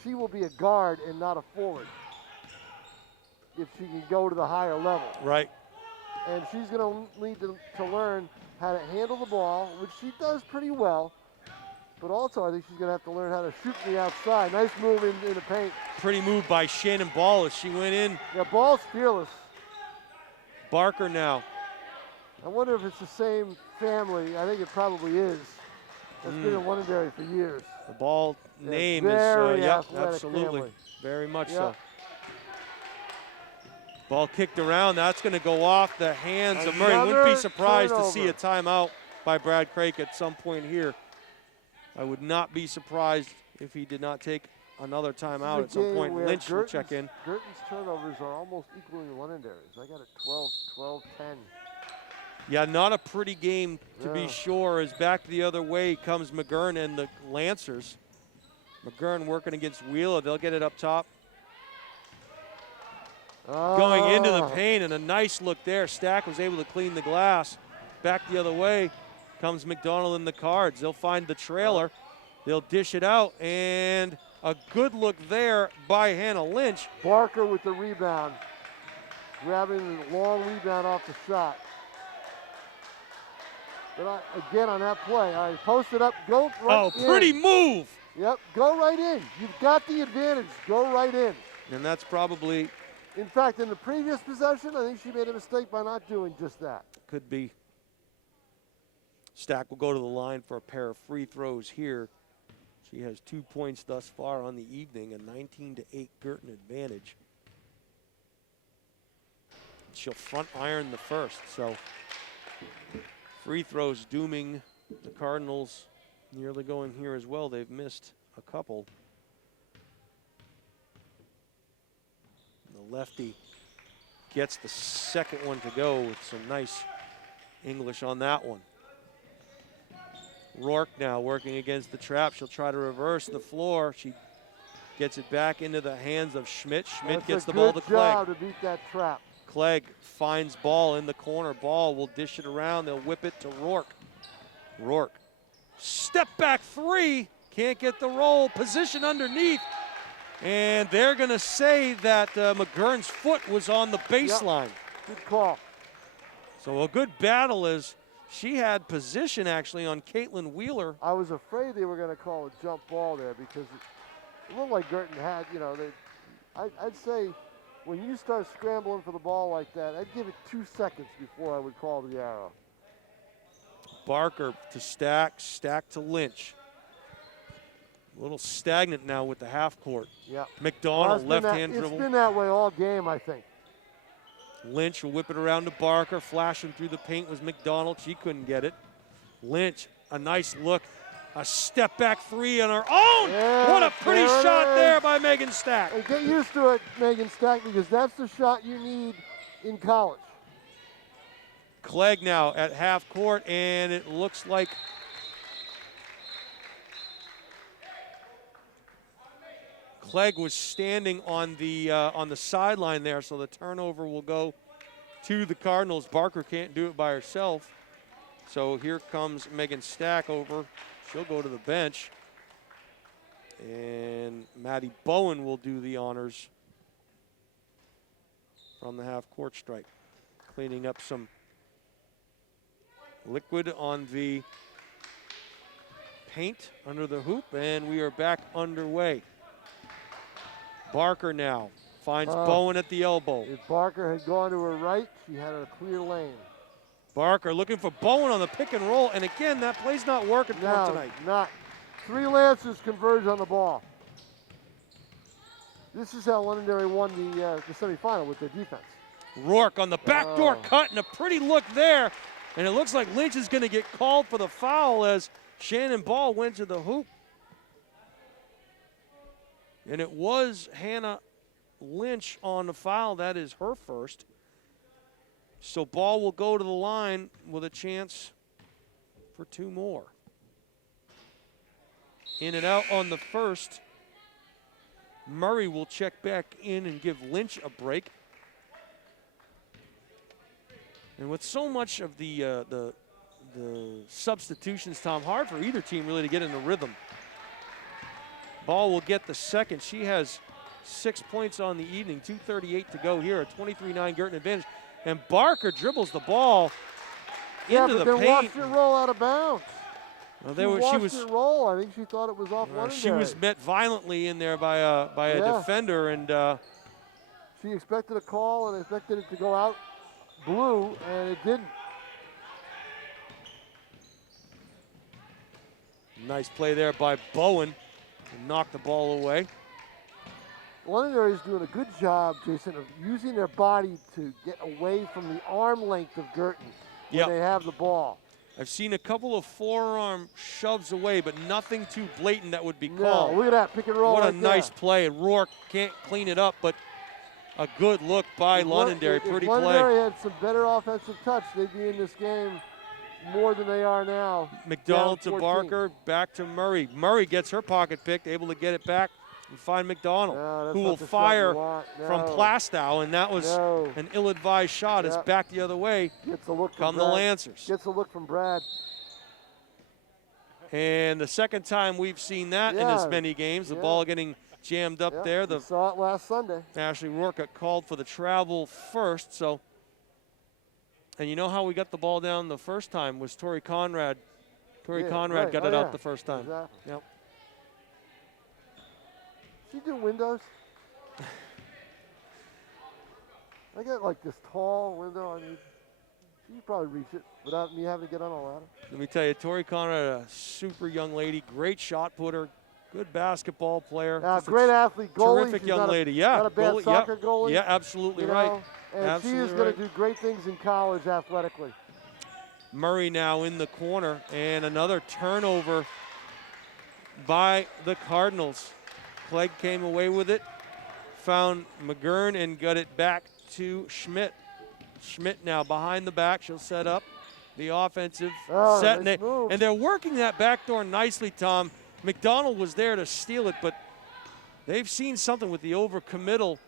she will be a guard and not a forward if she can go to the higher level. Right. And she's going to need to learn how to handle the ball, which she does pretty well. But also, I think she's going to have to learn how to shoot from the outside. Nice move in the paint. Pretty move by Shannon Ball as she went in. Yeah, Ball's fearless. Barker now. I wonder if it's the same family. I think it probably is. It's been in Londonderry for years. The Ball Yeah, name is, very yep, athletic absolutely. family. Very much Yeah. so. Ball kicked around. That's going to go off the hands of Murray. Wouldn't be Another surprised to see a turnover. timeout by Brad Craik at some point here. I would not be surprised if he did not take another timeout at This is a some game point. where Lynch will check in. Guertin's turnovers are almost equaling Londonderry's. I got it 12-10. Yeah, not a pretty game to be Yeah. sure, as back the other way comes McGurn and the Lancers. McGurn working against Wheeler. They'll get it up top. Going into the paint, and a nice look there. Stack was able to clean the glass. Back the other way comes McDonald and the Cards. They'll find the trailer. They'll dish it out, and A good look there by Hannah Lynch. Barker with the rebound. Grabbing the long rebound off the shot. But again on that play, all right, post it up, go right in. Oh, pretty move. Yep, go right in. You've got the advantage, go right in. And that's probably... In fact, in the previous possession, I think she made a mistake by not doing just that. Could be. Stack will go to the line for a pair of free throws here. She has 2 points thus far on the evening, a 19-8 Guertin advantage. She'll front iron the first, so free throws dooming the Cardinals nearly going here as well. They've missed a couple. The lefty gets the second one to go with some nice English on that one. Rourke now working against the trap. She'll try to reverse the floor. She gets it back into the hands of Schmidt. Schmidt gets the ball to Clegg. Job to beat that trap. Clegg finds ball in the corner. Ball will dish it around. They'll whip it to Rourke. Rourke, step back three. Can't get the roll. Position underneath. And they're going to say that McGurn's foot was on the baseline. Yep. Good call. So a good battle as she had position actually on Caitlyn Wheeler. I was afraid they were going to call a jump ball there because it looked like Guertin had, you know, I'd say when you start scrambling for the ball like that, I'd give it 2 seconds before I would call the arrow. Barker to Stack, Stack to Lynch. A little stagnant now with the half court. Yep. McDonald, left-hand dribble. It's been that way all game, I think. Lynch will whip it around to Barker. Flashing through the paint was McDonald. She couldn't get it. Lynch, a nice look. A step back three on her own. Yeah, what a pretty shot there by Megan Stack. Hey, get used to it, Megan Stack, because that's the shot you need in college. Clegg now at half court, and it looks like Clegg was standing on the sideline there, so the turnover will go to the Cardinals. Barker can't do it by herself, so here comes Megan Stack over. She'll go to the bench, and Maddie Bowen will do the honors from the half-court stripe, cleaning up some liquid on the paint under the hoop, and we are back underway. Barker now finds Bowen at the elbow. If Barker had gone to her right, she had a clear lane. Barker looking for Bowen on the pick and roll, and again, that play's not working for him tonight. Not. 3 Lancers converge on the ball. This is how Londonderry won the semifinal with their defense. Rourke on the backdoor cut, and a pretty look there, and it looks like Lynch is going to get called for the foul as Shannon Ball went to the hoop. And it was Hannah Lynch on the foul. That is her first. So Ball will go to the line with a chance for 2 more. In and out on the first. Murray will check back in and give Lynch a break. And with so much of the substitutions, Tom, hard for either team really to get in the rhythm. Ball will get the second. She has 6 points on the evening, 2:38 to go here, a 23-9 Guertin advantage. And Barker dribbles the ball into the paint. Yeah, but watched it roll out of bounds. Well, she watched it roll. I think she thought it was off Londonderry. She was met violently in there by a defender, and she expected a call and expected it to go out blue, and it didn't. Nice play there by Bowen to knock the ball away. Londonderry is doing a good job, Jason, of using their body to get away from the arm length of Guertin when they have the ball. I've seen a couple of forearm shoves away, but nothing too blatant that would be called. No, look at that, pick and roll. What a nice play. And Rourke can't clean it up, but a good look by Londonderry. Pretty play. If Londonderry had some better offensive touch, they'd be in this game more than they are now. McDonald to Barker, back to Murray. Murray gets her pocket picked, able to get it back and find McDonald, who will fire from Plastow, and that was an ill-advised shot. It's back the other way. Gets a look come the Lancers. Gets a look from Brad. And the second time we've seen that in as many games, the ball getting jammed up there. We saw it last Sunday. Ashley Rourke got called for the travel first. So, and you know how we got the ball down the first time was Tori Conrad. Tori Conrad got it out the first time. Exactly. Yep. She do windows? I got like this tall window. I mean, you could probably reach it without me having to get on a ladder. Let me tell you, Tori Conrad, a super young lady, great shot putter, good basketball player. Great athlete, goalie. Terrific She's young lady. Yeah, not a bad soccer goalie. Yeah, absolutely right. And absolutely she is going to do great things in college athletically. Murray now in the corner, and another turnover by the Cardinals. Clegg came away with it, found McGurn, and got it back to Schmidt. Schmidt now behind the back. She'll set up the offensive set. Nice And they're working that back door nicely, Tom. McDonald was there to steal it, but they've seen something with the overcommittal.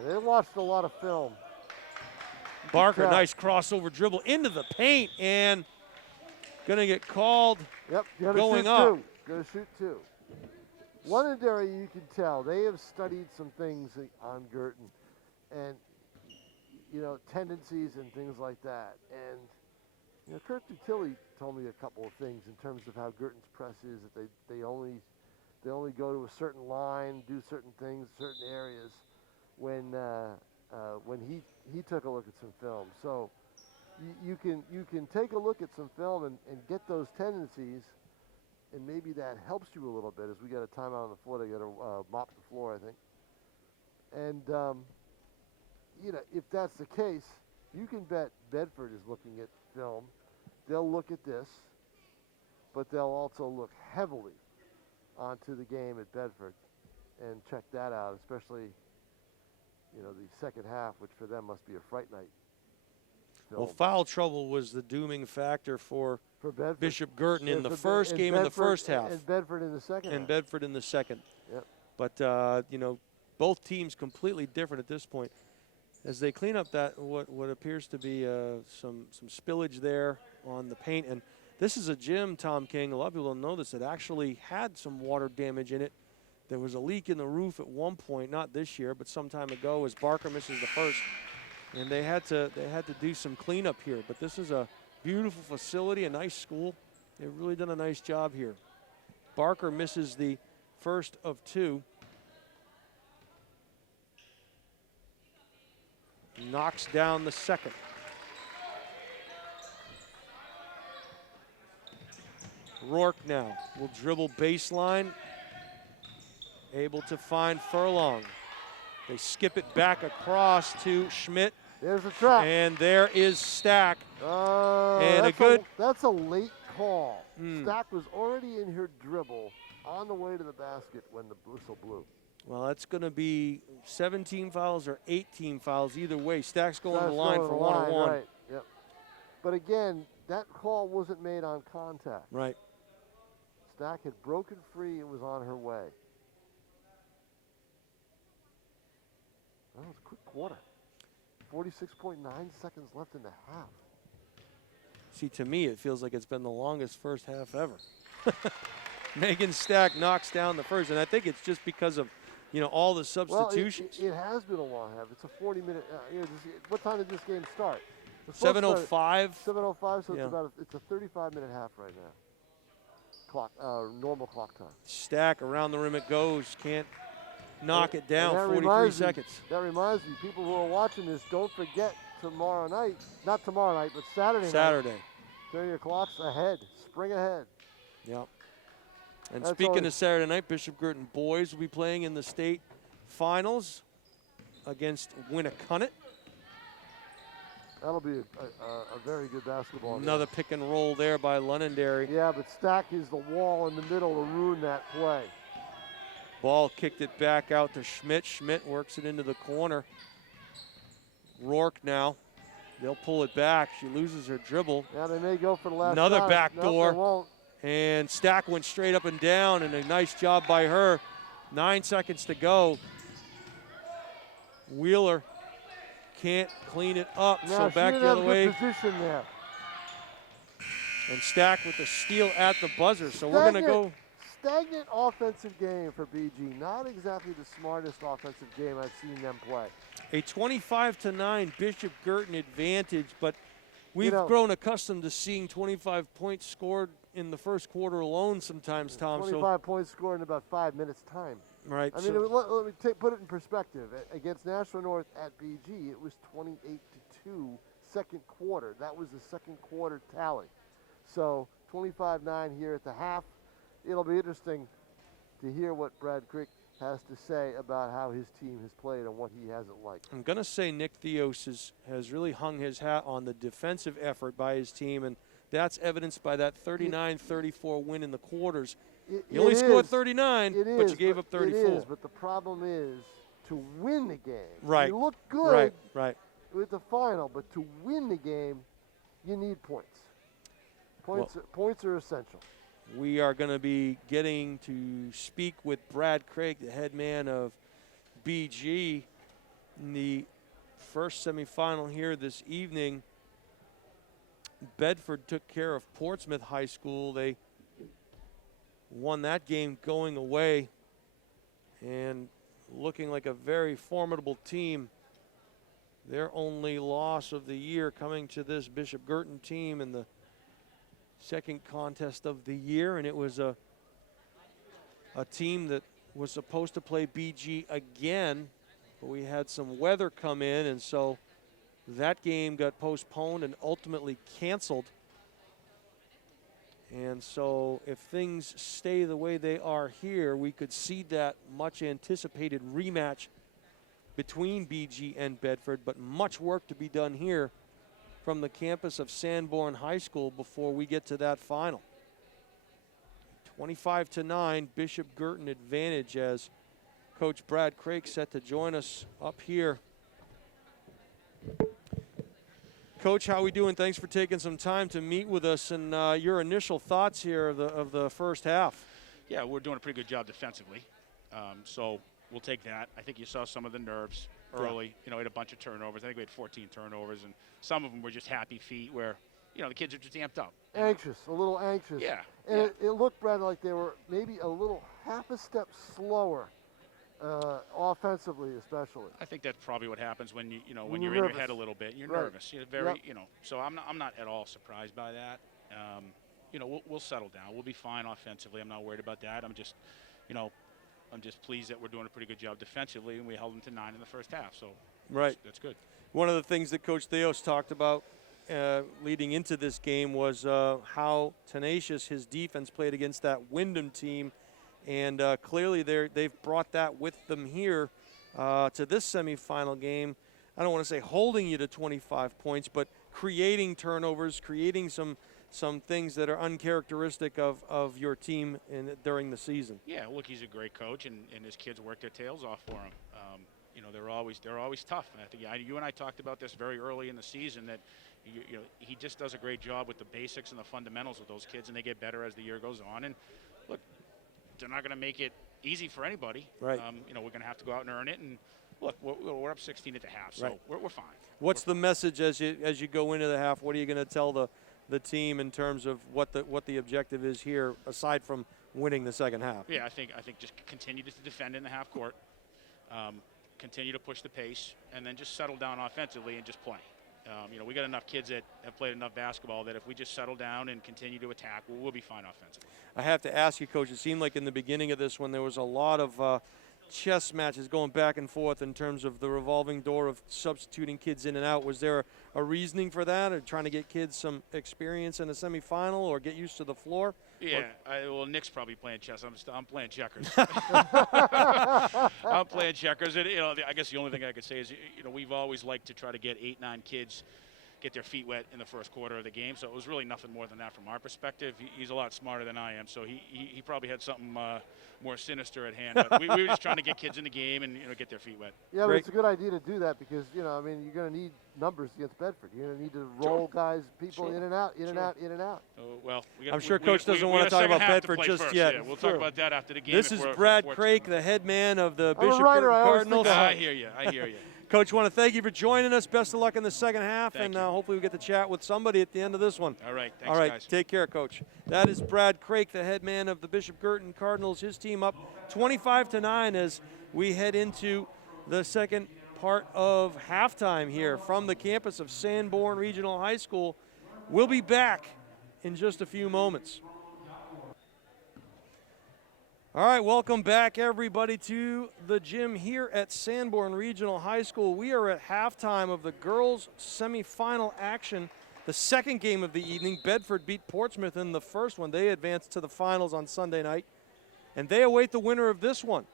Yeah, they watched a lot of film. Barker, nice crossover dribble into the paint, and going to get called going up. Going to shoot two. Londonderry, you can tell, they have studied some things on Guertin and, tendencies and things like that. And, Kurt Dutilli told me a couple of things in terms of how Guertin's press is, that they only go to a certain line, do certain things, certain areas when he took a look at some film. So you can take a look at some film and get those tendencies, and maybe that helps you a little bit. As we got a timeout on the floor, they got to mop the floor, I think. And if that's the case, you can bet Bedford is looking at film. They'll look at this, but they'll also look heavily onto the game at Bedford and check that out, especially the second half, which for them must be a fright night. Well, foul trouble was the dooming factor for Bishop Guertin in the first game in the first half. And Bedford in the second half. And Bedford in the second. Yep. But, both teams completely different at this point. As they clean up that what appears to be some spillage there on the paint. And this is a gym, Tom King, a lot of people don't know this, that actually had some water damage in it. There was a leak in the roof at one point, not this year, but some time ago, as Barker misses the first. And they had to do some cleanup here. But this is a beautiful facility, a nice school. They've really done a nice job here. Barker misses the first of two. Knocks down the second. Rourke now will dribble baseline. Able to find Furlong. They skip it back across to Schmidt. There's a trap. And there is Stack. And that's a late call. Stack was already in her dribble on the way to the basket when the whistle blew. Well, that's going to be 17 fouls or 18 fouls. Either way, Stack's going to the line for one-on-one. Right. Yep. But again, that call wasn't made on contact. Right. Stack had broken free and was on her way. That was a quick quarter. 46.9 seconds left in the half. See, to me, it feels like it's been the longest first half ever. Megan Stack knocks down the first, and I think it's just because of, all the substitutions. Well, it has been a long half. It's a 40-minute. What time did this game start? 7:05. 7:05. So it's a 35-minute half right now. Clock, normal clock time. Stack around the rim it goes. Can't knock it down. 43 seconds. That reminds me, people who are watching this, don't forget tomorrow night. Not tomorrow night, but Saturday. Saturday. Turn your clocks ahead. Spring ahead. Yep. And speaking of Saturday night, Bishop Guertin boys will be playing in the state finals against Winnicunnet. That'll be a very good basketball game. Another pick and roll there by Londonderry. Yeah, but Stack is the wall in the middle to ruin that play. Ball kicked it back out to Schmidt. Schmidt works it into the corner. Rourke now. They'll pull it back. She loses her dribble. Yeah, they may go for the last Another shot. back door. They won't. And Stack went straight up and down, and a nice job by her. 9 seconds to go. Wheeler can't clean it up, so back the other way. Position there. And Stack with the steal at the buzzer. So we're going to go. Stagnant offensive game for BG. Not exactly the smartest offensive game I've seen them play. A 25-9 Bishop Guertin advantage, but we've grown accustomed to seeing 25 points scored in the first quarter alone sometimes, Tom. 25 points scored in about 5 minutes time. Right. I mean, let me put it in perspective. Against National North at BG, it was 28-2 second quarter. That was the second quarter tally. So 25-9 here at the half. It'll be interesting to hear what Brad Crick has to say about how his team has played and what he hasn't liked. I'm going to say Nick Theos has really hung his hat on the defensive effort by his team, and that's evidenced by that 39-34 win in the quarters. You only scored 39, but you gave up 34. It is, but the problem is to win the game. Right. You look good right. with the final, but to win the game, you need points. Points are essential. We are going to be getting to speak with Brad Craig, the head man of BG, in the first semifinal here this evening. Bedford took care of Portsmouth High School. They won that game going away and looking like a very formidable team. Their only loss of the year coming to this Bishop Guertin team in the second contest of the year, and it was a team that was supposed to play BG again, but we had some weather come in, and so that game got postponed and ultimately canceled. And so if things stay the way they are here, we could see that much anticipated rematch between BG and Bedford, but much work to be done here from the campus of Sanborn High School before we get to that final. 25-9 Bishop Guertin advantage as Coach Brad Craig set to join us up here. Coach, how we doing? Thanks for taking some time to meet with us, and your initial thoughts here of the first half. Yeah, we're doing a pretty good job defensively, so we'll take that. I think you saw some of the nerves early. We had a bunch of turnovers. I think we had 14 turnovers, and some of them were just happy feet where, the kids are just amped up. Anxious, a little anxious. Yeah. And it looked, Brad, like they were maybe a little half a step slower, offensively especially. I think that's probably what happens when when you're in your head a little bit. You're nervous. You're very, So I'm not at all surprised by that. We'll settle down. We'll be fine offensively. I'm not worried about that. I'm just pleased that we're doing a pretty good job defensively, and we held them to 9 in the first half. So that's good. One of the things that Coach Theos talked about leading into this game was how tenacious his defense played against that Wyndham team, and clearly they've brought that with them here to this semifinal game. I don't want to say holding you to 25 points, but creating turnovers, creating some things that are uncharacteristic of your team during the season. Yeah, look, he's a great coach, and his kids work their tails off for him. They're always tough. And I think you and I talked about this very early in the season that he just does a great job with the basics and the fundamentals with those kids, and they get better as the year goes on. And look, they're not going to make it easy for anybody. Right. We're going to have to go out and earn it. And look, we're up 16 at the half, so we're fine. What's the message as you go into the half? What are you going to tell the team in terms of what the objective is here, aside from winning the second half? Yeah, I think just continue to defend in the half court, continue to push the pace, and then just settle down offensively and just play. We got enough kids that have played enough basketball that if we just settle down and continue to attack, we'll be fine offensively. I have to ask you, Coach, it seemed like in the beginning of this when there was a lot of chess matches going back and forth in terms of the revolving door of substituting kids in and out. Was there a reasoning for that, or trying to get kids some experience in the semifinal or get used to the floor? Yeah, well, Nick's probably playing chess. I'm playing checkers. I'm playing checkers. And, I guess the only thing I could say is, we've always liked to try to get 8-9 kids get their feet wet in the first quarter of the game. So it was really nothing more than that from our perspective. He's a lot smarter than I am, so he probably had something more sinister at hand. But we were just trying to get kids in the game and get their feet wet. Yeah, but it's a good idea to do that because you're going to need numbers against Bedford. You're going to need to roll people in and out, in and out, in and out. Well, I'm sure Coach doesn't want to talk about Bedford just yet. Yeah, we'll talk about that after the game. This is Brad Craig, the head man of the Bishop Cardinals. I hear you. Coach, want to thank you for joining us. Best of luck in the second half, Thank and you. Hopefully we get to chat with somebody at the end of this one. All right, thanks, All right, guys. take care, Coach. That is Brad Craik, the head man of the Bishop Guertin Cardinals. His team up 25-9 as we head into the second part of halftime here from the campus of Sanborn Regional High School. We'll be back in just a few moments. All right, welcome back, everybody, to the gym here at Sanborn Regional High School. We are at halftime of the girls' semifinal action, the second game of the evening. Bedford beat Portsmouth in the first one. They advanced to the finals on Sunday night, and they await the winner of this one.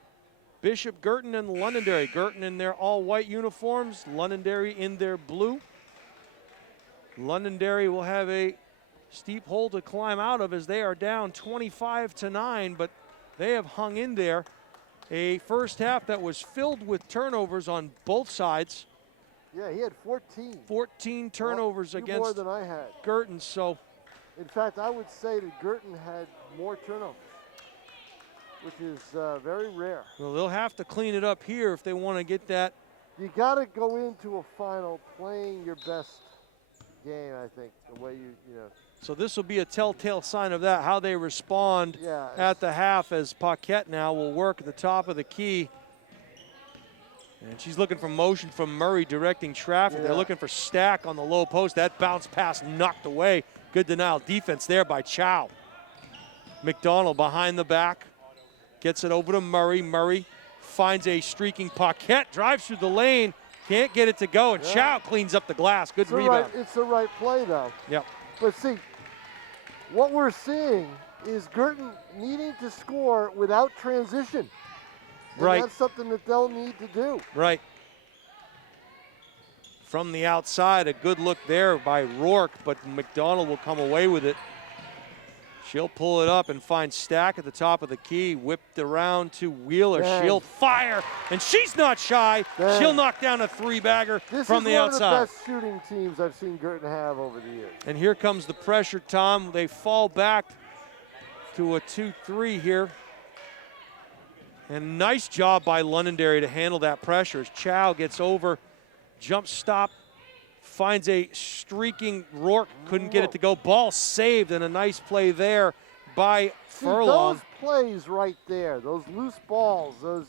Bishop Guertin and Londonderry. Guertin in their all-white uniforms, Londonderry in their blue. Londonderry will have a steep hole to climb out of as they are down 25-9, but they have hung in there. A first half that was filled with turnovers on both sides. Yeah, he had 14. 14 turnovers against more than I had. Guertin. So, in fact, I would say that Guertin had more turnovers, which is very rare. well, they'll have to clean it up here if they want to get that. You got to go into a final playing your best game, I think, the way you know. So this will be a telltale sign of that, how they respond at the half, as Paquette now will work at the top of the key. And she's looking for motion from Murray directing traffic. They're looking for Stack on the low post. That bounce pass knocked away. Good denial defense there by Chow. McDonald behind the back. Gets it over to Murray. Murray finds a streaking Paquette, drives through the lane, can't get it to go, and Chow cleans up the glass. Good rebound. It's the right play, though. Yep. But see, what we're seeing is Guertin needing to score without transition. And Right. that's something that they'll need to do. Right. From the outside, a good look there by Rourke, but McDonald will come away with it. She'll pull it up and find Stack at the top of the key. Whipped around to Wheeler. Dang. She'll fire, and she's not shy. Dang. She'll knock down a three-bagger from the This is one outside. of the best shooting teams I've seen Guertin have over the years. And here comes the pressure, Tom. They fall back to a 2-3 here. And nice job by Londonderry to handle that pressure as Chow gets over, jump stop, finds a streaking Rourke, couldn't get it to go. Ball saved, and a nice play there by Furlong. Those plays right there, those loose balls, those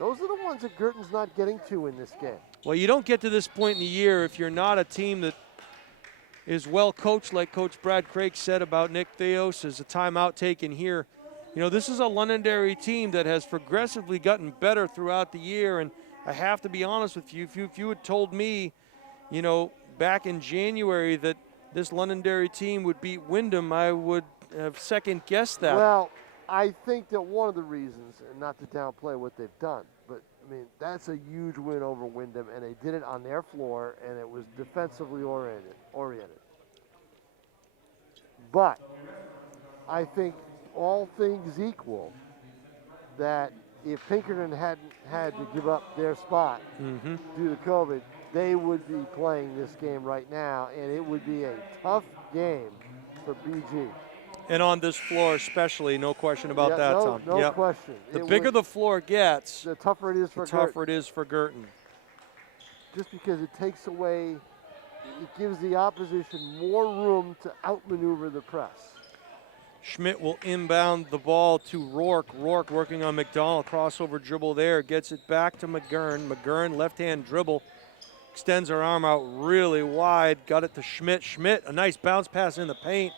are the ones that Guertin's not getting to in this game. Well, you don't get to this point in the year if you're not a team that is well coached, like Coach Brad Craik said about Nick Theos. As a timeout taken here. You know, this is a Londonderry team that has progressively gotten better throughout the year, and I have to be honest with you, if you had told me, you know, back in January that this Londonderry team would beat Wyndham, I would have second-guessed that. Well, I think that one of the reasons, and not to downplay what they've done, but, I mean, that's a huge win over Wyndham, and they did it on their floor, and it was defensively oriented. But I think all things equal, that if Pinkerton hadn't had to give up their spot due to COVID, they would be playing this game right now, and it would be a tough game for BG. And on this floor especially, no question about that, Tom. No question. The bigger the floor gets, the tougher it is for Guertin. Just because it takes away, it gives the opposition more room to outmaneuver the press. Schmidt will inbound the ball to Rourke. Rourke working on McDonald. Crossover dribble there. Gets it back to McGurn. McGurn, left-hand dribble. Extends her arm out really wide. Got it to Schmidt. Schmidt, a nice bounce pass in the paint.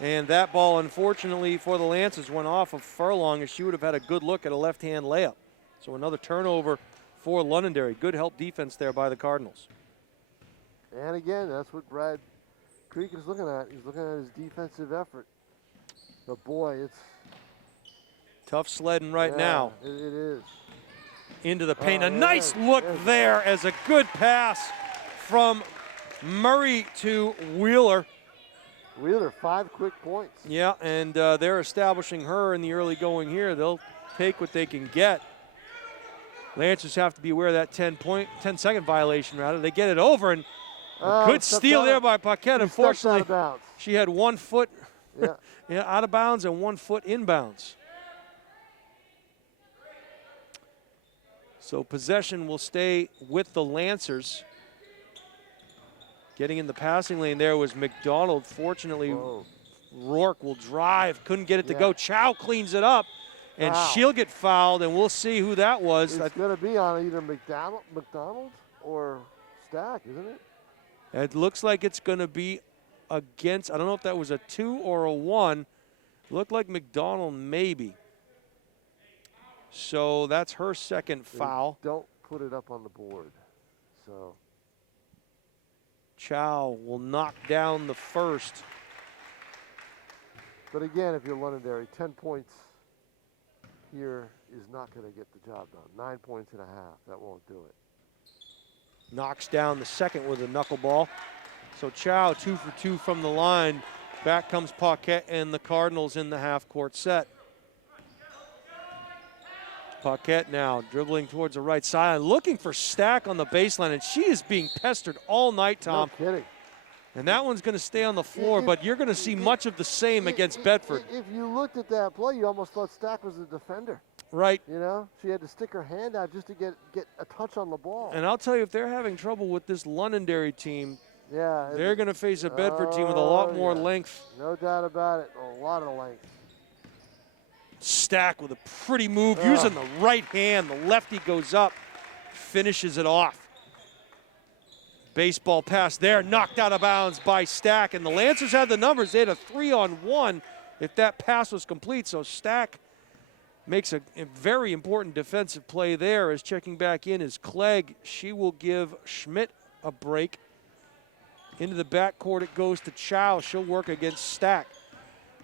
And that ball, unfortunately, for the Lancers went off of Furlong, as she would have had a good look at a left-hand layup. So another turnover for Londonderry. Good help defense there by the Cardinals. And again, that's what Brad Craik is looking at. He's looking at his defensive effort. But boy, it's tough sledding right now. It is. Into the paint. A nice look there as a good pass from Murray to Wheeler. Wheeler, 5 quick points. Yeah, and they're establishing her in the early going here. They'll take what they can get. Lancers have to be aware of that 10-second violation, rather. They get it over, and a good steal there by Paquette. Unfortunately, she had 1 foot out of bounds and 1 foot inbounds. So possession will stay with the Lancers. Getting in the passing lane there was McDonald. Fortunately, Rourke will drive. Couldn't get it to go. Chow cleans it up, and she'll get fouled, and we'll see who that was. It's going to be on either McDonald or Stack, isn't it? It looks like it's going to be against, I don't know if that was a 2 or a 1. Looked like McDonald maybe. So that's her second foul. Don't put it up on the board. So Chow will knock down the first. But again, if you're Londonderry, 10 points here is not going to get the job done. 9 points and a half, that won't do it. Knocks down the second with a knuckleball. So Chow 2 for 2 from the line. Back comes Paquette and the Cardinals in the half-court set. Paquette now dribbling towards the right side, looking for Stack on the baseline, and she is being pestered all night, Tom. No kidding. And that one's going to stay on the floor, but you're going to see much of the same against Bedford. If you looked at that play, you almost thought Stack was a defender. Right. You know, she had to stick her hand out just to get a touch on the ball. And I'll tell you, if they're having trouble with this Londonderry team, yeah, they're going to face a Bedford team with a lot more length. No doubt about it, a lot of length. Stack with a pretty move, using the right hand. The lefty goes up, finishes it off. Baseball pass there, knocked out of bounds by Stack. And the Lancers had the numbers. They had a 3-on-1 if that pass was complete. So Stack makes a very important defensive play there. As checking back in is Clegg. She will give Schmidt a break. Into the backcourt it goes to Chow. She'll work against Stack.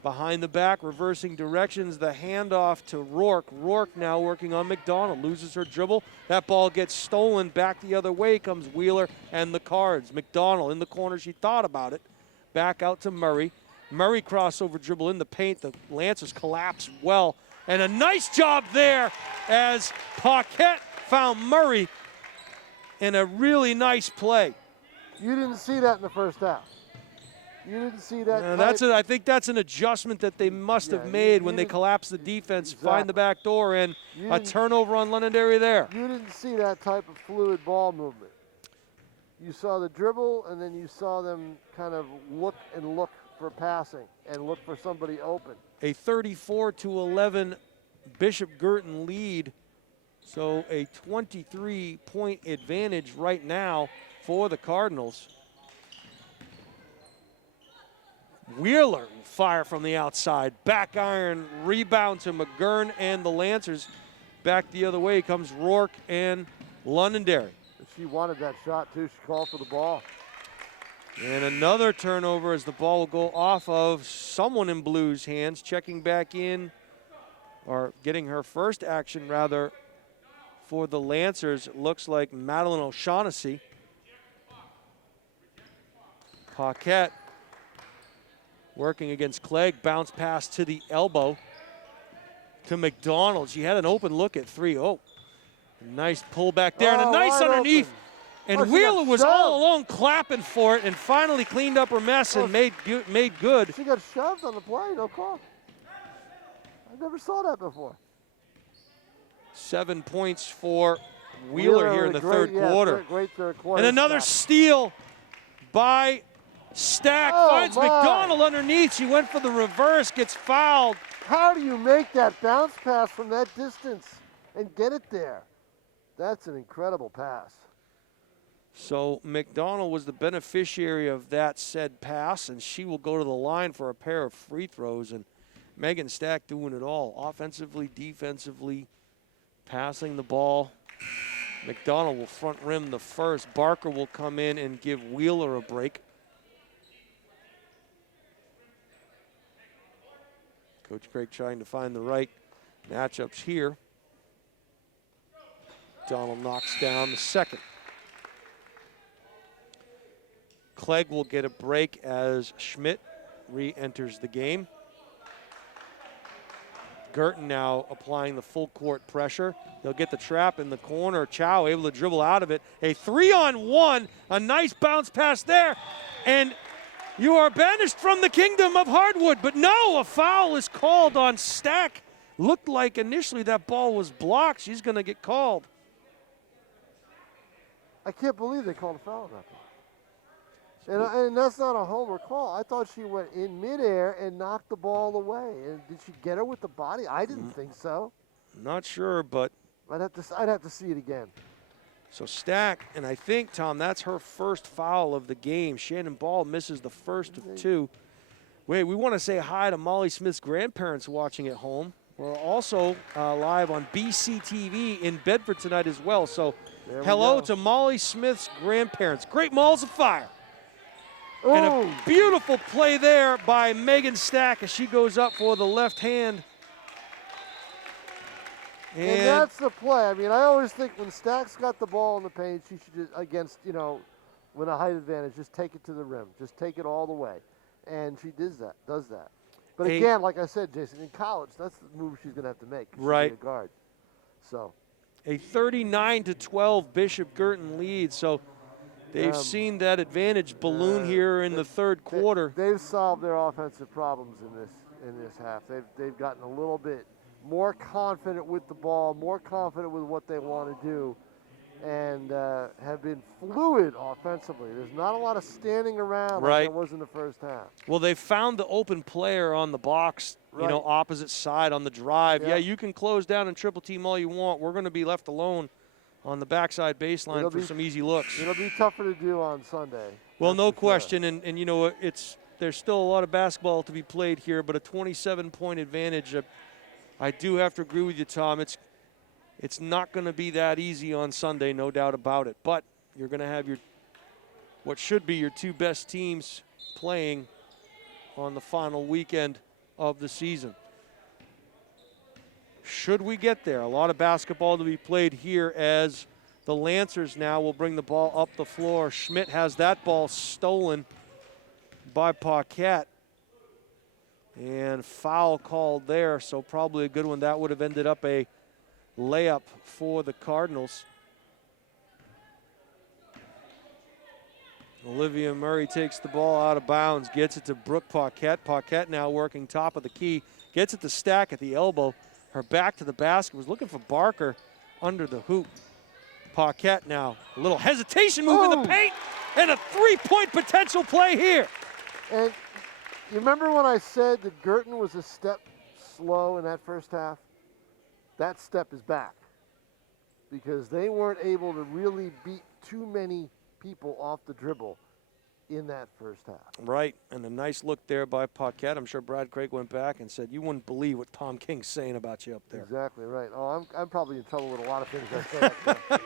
Behind the back, reversing directions, the handoff to Rourke. Rourke now working on McDonald, loses her dribble. That ball gets stolen, back the other way comes Wheeler and the Cards. McDonald in the corner, she thought about it. Back out to Murray. Murray crossover dribble in the paint. The Lancers collapse well. And a nice job there as Paquette found Murray in a really nice play. You didn't see that in the first half. You didn't see that. I think that's an adjustment that they must have made when they collapsed the defense, find the back door, and a turnover on Londonderry there. You didn't see that type of fluid ball movement. You saw the dribble, and then you saw them kind of look for passing and look for somebody open. A 34-11 Bishop Guertin lead, so a 23-point advantage right now for the Cardinals. Wheeler will fire from the outside. Back iron, rebound to McGurn and the Lancers. Back the other way comes Rourke and Londonderry. She wanted that shot too. She called for the ball. And another turnover as the ball will go off of someone in blue's hands. Checking back in, or getting her first action rather, for the Lancers. It looks like Madeline O'Shaughnessy. Paquette working against Clegg, bounce pass to the elbow to McDonald. She had an open look at 3. Oh, nice pull back there, and a nice underneath. Open. And Wheeler was all alone clapping for it and finally cleaned up her mess and made good. She got shoved on the play, no call. I never saw that before. 7 points for Wheeler here in the third quarter. Great third quarter. And another steal by Stack, finds McDonald underneath. She went for the reverse, gets fouled. How do you make that bounce pass from that distance and get it there? That's an incredible pass. So McDonald was the beneficiary of that said pass, and she will go to the line for a pair of free throws. And Megan Stack doing it all, offensively, defensively, passing the ball. McDonald will front rim the first. Barker will come in and give Wheeler a break. Coach Craig trying to find the right matchups here. Donald knocks down the second. Clegg will get a break as Schmidt re-enters the game. Guertin now applying the full court pressure. They'll get the trap in the corner. Chow able to dribble out of it. A 3-on-1, a nice bounce pass there. And you are banished from the kingdom of hardwood, but no, a foul is called on Stack. Looked like initially that ball was blocked. She's going to get called. I can't believe they called a foul on that. And that's not a homer call. I thought she went in midair and knocked the ball away. And did she get her with the body? I didn't think so. Not sure, but I'd have to see it again. so Stack, and I think, Tom, that's her first foul of the game. Shannon Ball misses the first of two. Wait, we want to say hi to Molly Smith's grandparents watching at home. We're also live on BCTV in Bedford tonight as well. So hello to Molly Smith's grandparents. Great Malls of Fire. Ooh. And a beautiful play there by Megan Stack as she goes up for the left hand. And that's the play. I mean, I always think when Stack's got the ball in the paint, she should just, against, with a height advantage, just take it to the rim. Just take it all the way. And she does that. But again, like I said, Jason, in college, that's the move she's going to have to make. Right. She's a guard. So. A 39-12 Bishop Guertin lead. So they've seen that advantage balloon here in the third quarter. They've solved their offensive problems in this half. They've gotten a little bit more confident with the ball, more confident with what they want to do, and have been fluid offensively. There's not a lot of standing around like there was in the first half. Well, they found the open player on the box, opposite side on the drive. Yeah, you can close down and triple team all you want. We're going to be left alone on the backside baseline for some easy looks. It'll be tougher to do on Sunday. Well, no question, and there's still a lot of basketball to be played here, but a 27-point advantage. I do have to agree with you, Tom. It's not going to be that easy on Sunday, no doubt about it. But you're going to have what should be your two best teams playing on the final weekend of the season. Should we get there? A lot of basketball to be played here as the Lancers now will bring the ball up the floor. Schmidt has that ball stolen by Paquette. And foul called there, so probably a good one. That would have ended up a layup for the Cardinals. Olivia Murray takes the ball out of bounds, gets it to Brooke Paquette. Paquette now working top of the key, gets it to Stack at the elbow. Her back to the basket, was looking for Barker under the hoop. Paquette now, a little hesitation move in the paint, and a three-point potential play here. And you remember when I said that Guertin was a step slow in that first half? That step is back because they weren't able to really beat too many people off the dribble in that first half. Right, and a nice look there by Paquette. I'm sure Brad Craig went back and said, you wouldn't believe what Tom King's saying about you up there. Exactly right. Oh, I'm probably in trouble with a lot of things I said.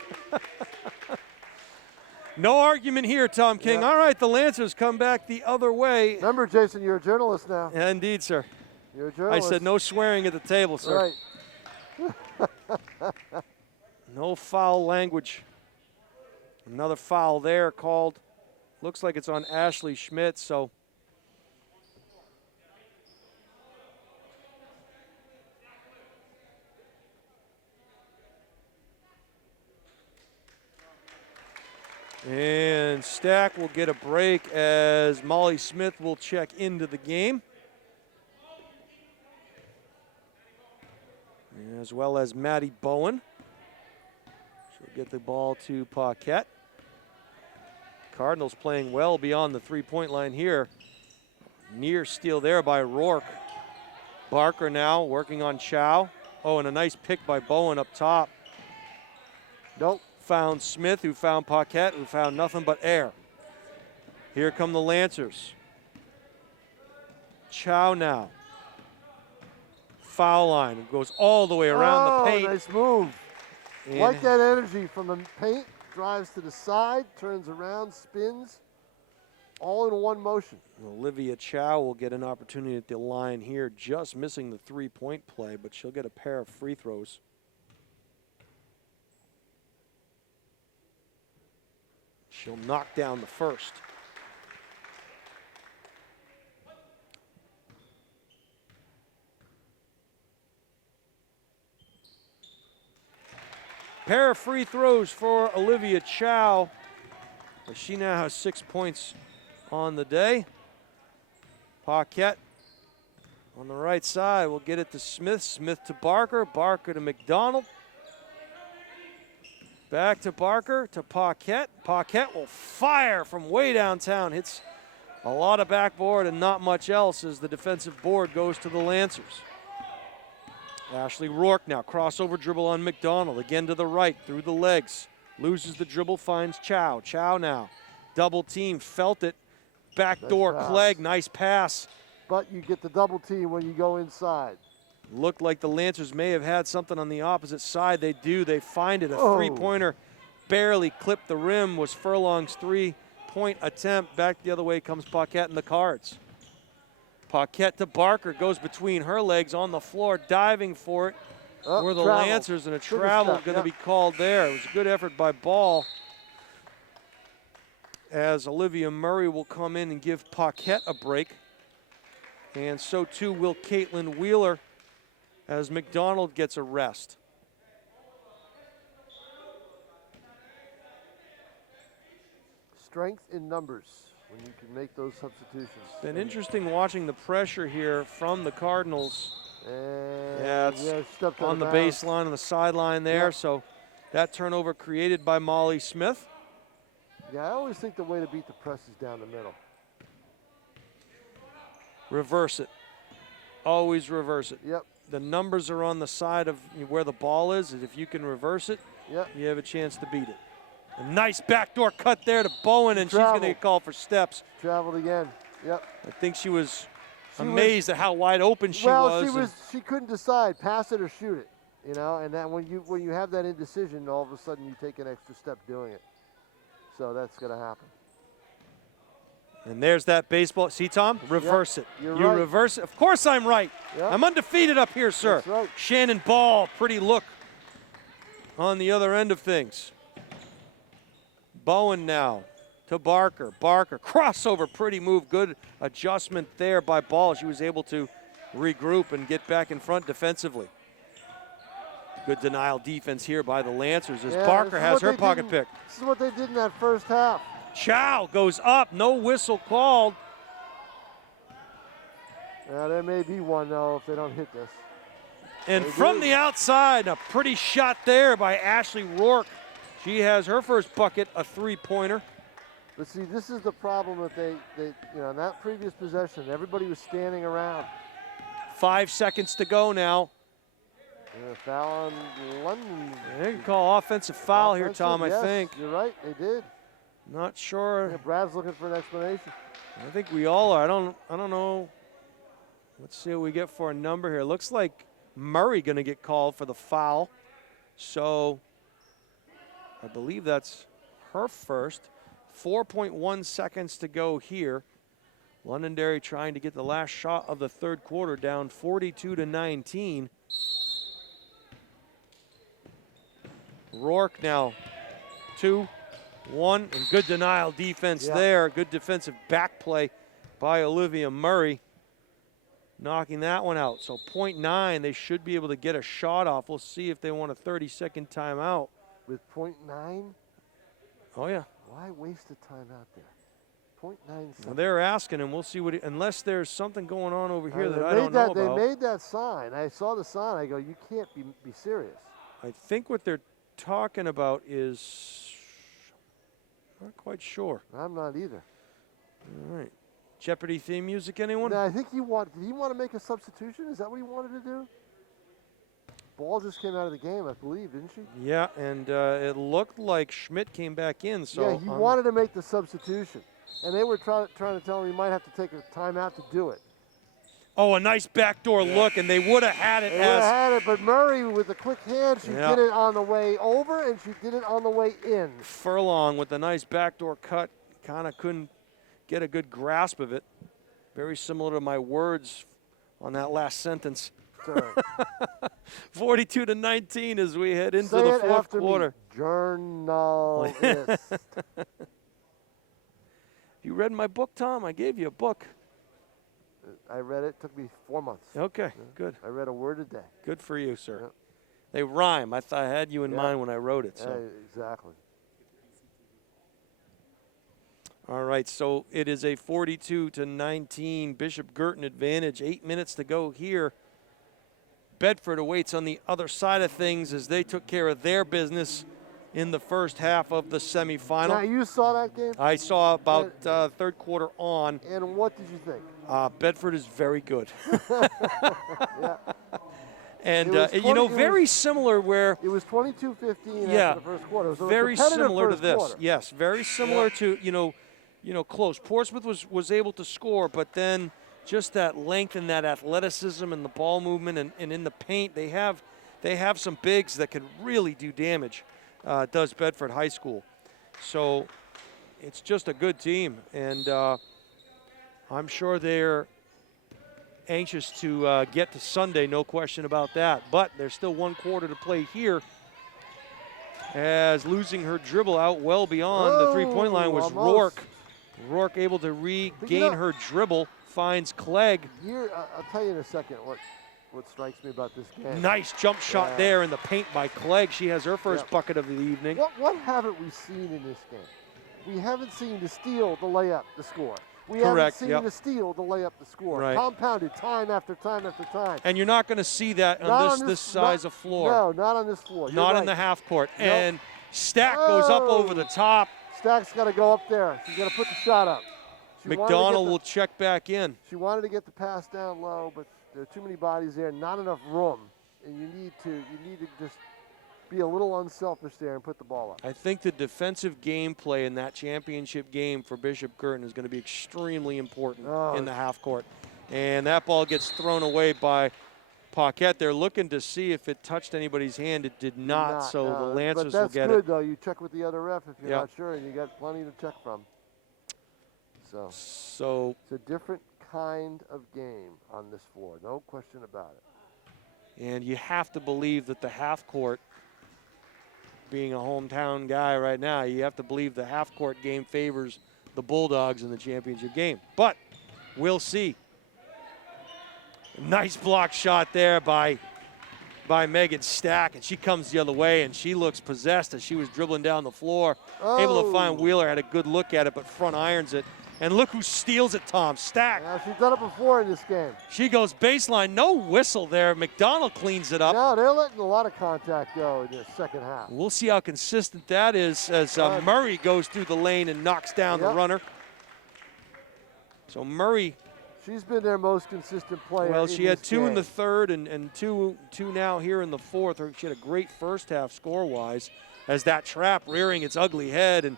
No argument here, Tom King. All right, the Lancers come back the other way. Remember, Jason, you're a journalist now. Yeah, indeed, sir. You're a journalist. I said no swearing at the table, sir. Right. No foul language. Another foul there called. Looks like it's on Ashley Schmidt, so. And Stack will get a break as Molly Smith will check into the game. As well as Maddie Bowen. She'll get the ball to Paquette. Cardinals playing well beyond the three-point line here. Near steal there by Rourke. Barker now working on Chow. Oh, and a nice pick by Bowen up top. Nope. Found Smith, who found Paquette, who found nothing but air. Here come the Lancers. Chow now. Foul line. Goes all the way around the paint. Nice move. And like that energy from the paint. Drives to the side, turns around, spins. All in one motion. Olivia Chow will get an opportunity at the line here, just missing the three-point play, but she'll get a pair of free throws. She'll knock down the first. Pair of free throws for Olivia Chow. She now has 6 points on the day. Paquette on the right side will get it to Smith. Smith to Barker. Barker to McDonald. Back to Barker, to Paquette. Paquette will fire from way downtown. Hits a lot of backboard and not much else as the defensive board goes to the Lancers. Ashley Rourke now, crossover dribble on McDonald. Again to the right, through the legs. Loses the dribble, finds Chow. Chow now, double team, felt it. Backdoor, Clegg, nice pass. But you get the double team when you go inside. Looked like the Lancers may have had something on the opposite side. They do, they find it. A three-pointer barely clipped the rim, was Furlong's three-point attempt. Back the other way comes Paquette and the Cards. Paquette to Barker, goes between her legs on the floor, diving for it. Were the Lancers, and a travel going to be called there. It was a good effort by Ball, as Olivia Murray will come in and give Paquette a break. And so too will Caitlyn Wheeler, as McDonald gets a rest. Strength in numbers when you can make those substitutions. Been interesting watching the pressure here from the Cardinals. And it's on the baseline, on the sideline there. Yep. So that turnover created by Molly Smith. Yeah, I always think the way to beat the press is down the middle. Reverse it. Always reverse it. Yep. The numbers are on the side of where the ball is, and if you can reverse it, yep, you have a chance to beat it. A nice backdoor cut there to Bowen, and she's going to get called for steps. Traveled again. Yep. I think she was amazed at how wide open she was. Well, she couldn't decide, pass it or shoot it, you know. And then when you have that indecision, all of a sudden you take an extra step doing it. So that's going to happen. And there's that baseball. See, Tom? Reverse it. You're you right. reverse it. Of course I'm right. Yep. I'm undefeated up here, sir. That's right. Shannon Ball, pretty look on the other end of things. Bowen now to Barker. Barker, crossover, pretty move. Good adjustment there by Ball. She was able to regroup and get back in front defensively. Good denial defense here by the Lancers as Barker has her pocket pick. This is what they did in that first half. Chow goes up, no whistle called. Yeah, there may be one, though, if they don't hit this. And from the outside, a pretty shot there by Ashley Rourke. She has her first bucket, a three-pointer. But see, this is the problem that they in that previous possession, everybody was standing around. 5 seconds to go now. And a foul on London. They can call offensive foul here, Tom, yes, I think. You're right, they did. Not sure. Yeah, Brad's looking for an explanation. I think we all are. I don't know. Let's see what we get for a number here. Looks like Murray going to get called for the foul. So I believe that's her first. 4.1 seconds to go here. Londonderry trying to get the last shot of the third quarter, down 42-19. Rourke now 2-1, and good denial defense there. Good defensive back play by Olivia Murray, knocking that one out. So 0.9, they should be able to get a shot off. We'll see if they want a 30-second timeout. With 0.9? Oh, yeah. Why waste the time out there? 0.9 seconds. Well, they're asking, and we'll see what, unless there's something going on over here that I don't know about. They made that sign. I saw the sign. I go, you can't be serious. I think what they're talking about is, not quite sure. I'm not either. All right. Jeopardy theme music, anyone? No, I think did he want to make a substitution? Is that what he wanted to do? Ball just came out of the game, I believe, didn't she? Yeah, and it looked like Schmidt came back in. So yeah, he wanted to make the substitution. And they were trying to tell him he might have to take a timeout to do it. Oh, a nice backdoor look, and they would have had it. They would have had it, but Murray, with a quick hand, she did it on the way over, and she did it on the way in. Furlong with a nice backdoor cut, kind of couldn't get a good grasp of it. Very similar to my words on that last sentence. 42-19 as we head into the fourth quarter. Journalist. You read my book, Tom? I gave you a book. I read it. Took me 4 months. Okay, good. I read a word a day. Good for you, sir. Yep. They rhyme. I had you in mind when I wrote it. So. Exactly. All right, so it is a 42-19 Bishop Guertin advantage. 8 minutes to go here. Bedford awaits on the other side of things as they took care of their business in the first half of the semifinal. Now, you saw that game? I saw about third quarter on. And what did you think? Bedford is very good. Yeah. And, very similar where. It was 22-15 yeah, after the first quarter. It was very similar to this. Quarter. Yes, very similar to, close. Portsmouth was able to score, but then just that length and that athleticism and the ball movement and in the paint, they have some bigs that can really do damage, does Bedford High School. So it's just a good team, and I'm sure they're anxious to get to Sunday, no question about that. But there's still one quarter to play here, as losing her dribble out well beyond the three-point line was almost. Rourke. Rourke able to regain her dribble, finds Clegg. I'll tell you in a second what strikes me about this game. Nice jump shot there in the paint by Clegg. She has her first bucket of the evening. What haven't we seen in this game? We haven't seen the steal, the layup, the score. We Correct, haven't seen the steal, the layup, the score. Right. Compounded time after time after time. And you're not going to see that on this size of floor. No, not on this floor. Not in the half court. Nope. And Stack goes up over the top. Stack's got to go up there. She's got to put the shot up. McDonald will check back in. She wanted to get the pass down low, but there are too many bodies there, not enough room. And you need to just be a little unselfish there and put the ball up. I think the defensive gameplay in that championship game for Bishop Guertin is going to be extremely important in the half court. And that ball gets thrown away by Paquette. They're looking to see if it touched anybody's hand. It did not, so the Lancers will get it. But that's good, though. You check with the other ref if you're not sure, and you got plenty to check from. So it's a different kind of game on this floor, no question about it. And you have to believe that the half court, being a hometown guy right now, you have to believe the half court game favors the Bulldogs in the championship game. But we'll see. Nice block shot there by Megan Stack, and she comes the other way, and she looks possessed as she was dribbling down the floor. Able to find Wheeler, had a good look at it, but front irons it. And look who steals it, Tom. Stack. Yeah, she's done it before in this game. She goes baseline. No whistle there. McDonald cleans it up. No, they're letting a lot of contact go in the second half. We'll see how consistent that is as Murray goes through the lane and knocks down the runner. So Murray. She's been their most consistent player. Well, she had two game. in the third and two now here in the fourth. She had a great first half score-wise as that trap rearing its ugly head, and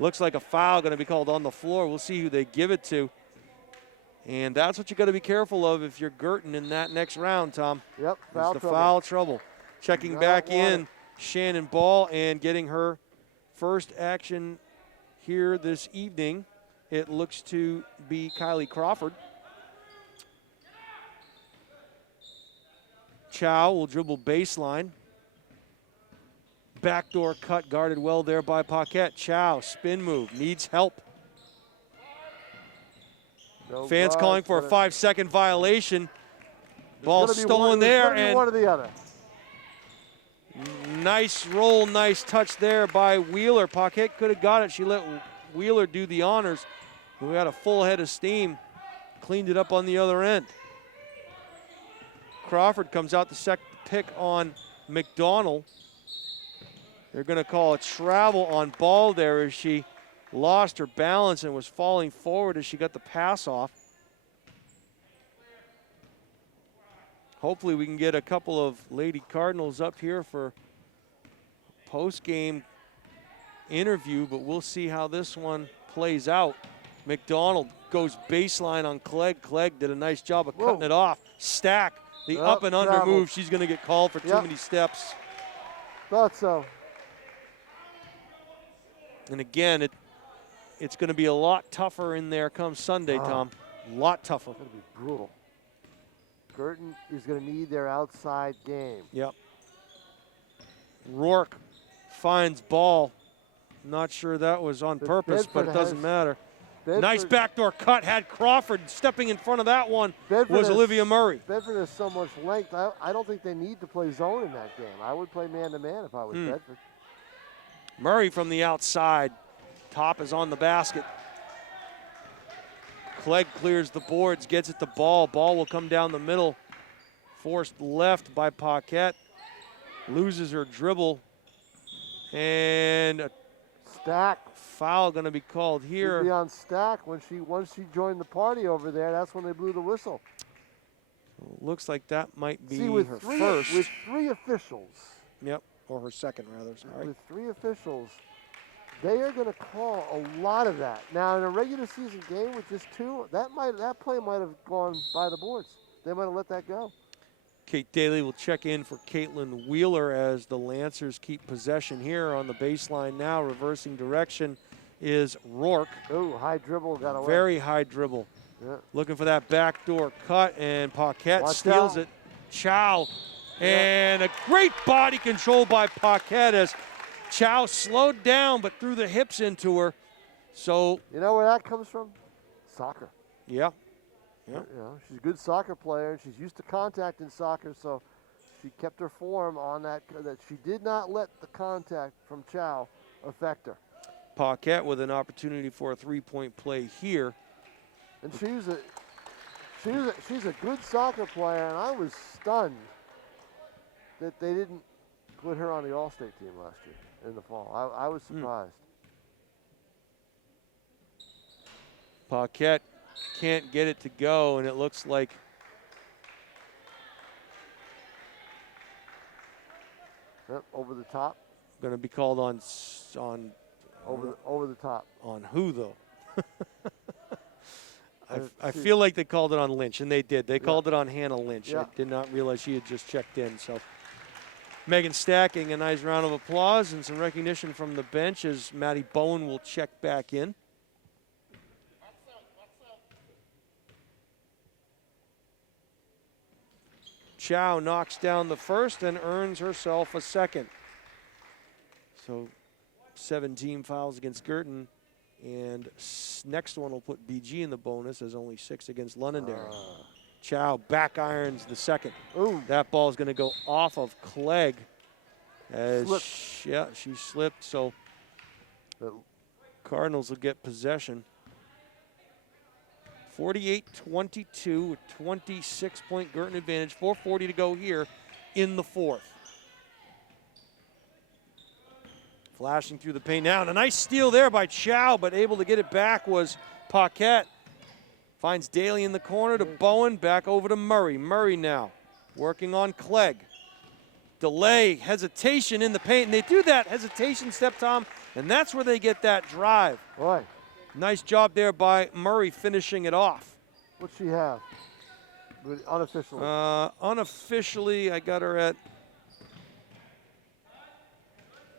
looks like a foul going to be called on the floor. We'll see who they give it to. And that's what you got to be careful of if you're Guertin in that next round, Tom. Yep, foul trouble. Checking back in, Shannon Ball, and getting her first action here this evening. It looks to be Kylie Crawford. Chow will dribble baseline. Backdoor cut, guarded well there by Paquette. Chow, spin move, needs help. Fans calling for a 5-second violation. Ball stolen there, and one or the other. Nice roll, nice touch there by Wheeler. Paquette could have got it. She let Wheeler do the honors. We had a full head of steam, cleaned it up on the other end. Crawford comes out to pick on McDonald. They're going to call a travel on Ball there as she lost her balance and was falling forward as she got the pass off. Hopefully we can get a couple of Lady Cardinals up here for post-game interview, but we'll see how this one plays out. McDonald goes baseline on Clegg. Clegg did a nice job of cutting it off. Stack, the up and under move. She's going to get called for too many steps. Thought so. And again, it's going to be a lot tougher in there come Sunday, Tom. A lot tougher. It's going to be brutal. Guertin is going to need their outside game. Yep. Rourke finds Ball. Not sure that was on purpose, but it doesn't matter. Nice backdoor cut. Had Crawford stepping in front of that one. Was Olivia Murray. Bedford has so much length. I don't think they need to play zone in that game. I would play man-to-man if I was Bedford. Murray from the outside. Top is on the basket. Clegg clears the boards, gets it to Ball. Ball will come down the middle. Forced left by Paquette. Loses her dribble. And a Stack. foul going to be called here. She'd be on Stack once she joined the party over there. That's when they blew the whistle. Looks like that might be See, with her three, first. with 3 officials. Yep, or her second rather. Sorry. With 3 officials, they are going to call a lot of that. Now, in a regular season game with just 2, that play might have gone by the boards. They might have let that go. Kate Daly will check in for Caitlyn Wheeler as the Lancers keep possession here on the baseline now. Reversing direction is Rourke. Ooh, high dribble got away. Very high dribble. Yeah. Looking for that backdoor cut, and Paquette Watch steals out. it. Chow. And a great body control by Paquette as Chow slowed down but threw the hips into her. So, You know where that comes from? Soccer. yeah. You know, she's a good soccer player. She's used to contact in soccer, so she kept her form on that she did not let the contact from Chow affect her. Paquette with an opportunity for a three-point play here. And she's a good soccer player, and I was stunned that they didn't put her on the All-State team last year in the fall. I was surprised. Paquette can't get it to go, and it looks like Yep, over the top. going to be called on Over the top. on who though? I feel like they called it on Lynch, and they did. They called it on Hannah Lynch. Yeah. I did not realize she had just checked in. So Megan Stacking, a nice round of applause and some recognition from the bench as Maddie Bowen will check back in. Chow knocks down the first and earns herself a second. So 17 fouls against Guertin, and next one will put BG in the bonus as only 6 against Londonderry. Chow back irons the second. Ooh. That ball is going to go off of Clegg. As Slipped. she slipped, so Cardinals will get possession. 48-22, 26-point Guertin advantage, 4:40 to go here in the fourth. Flashing through the paint now, and a nice steal there by Chow, but able to get it back was Paquette. Finds Daly in the corner to Bowen, back over to Murray. Murray now working on Clegg. Delay, hesitation in the paint, and they do that hesitation step, Tom, and that's where they get that drive. Boy, Nice job there by Murray finishing it off. what's she have? Unofficially. Unofficially, I got her at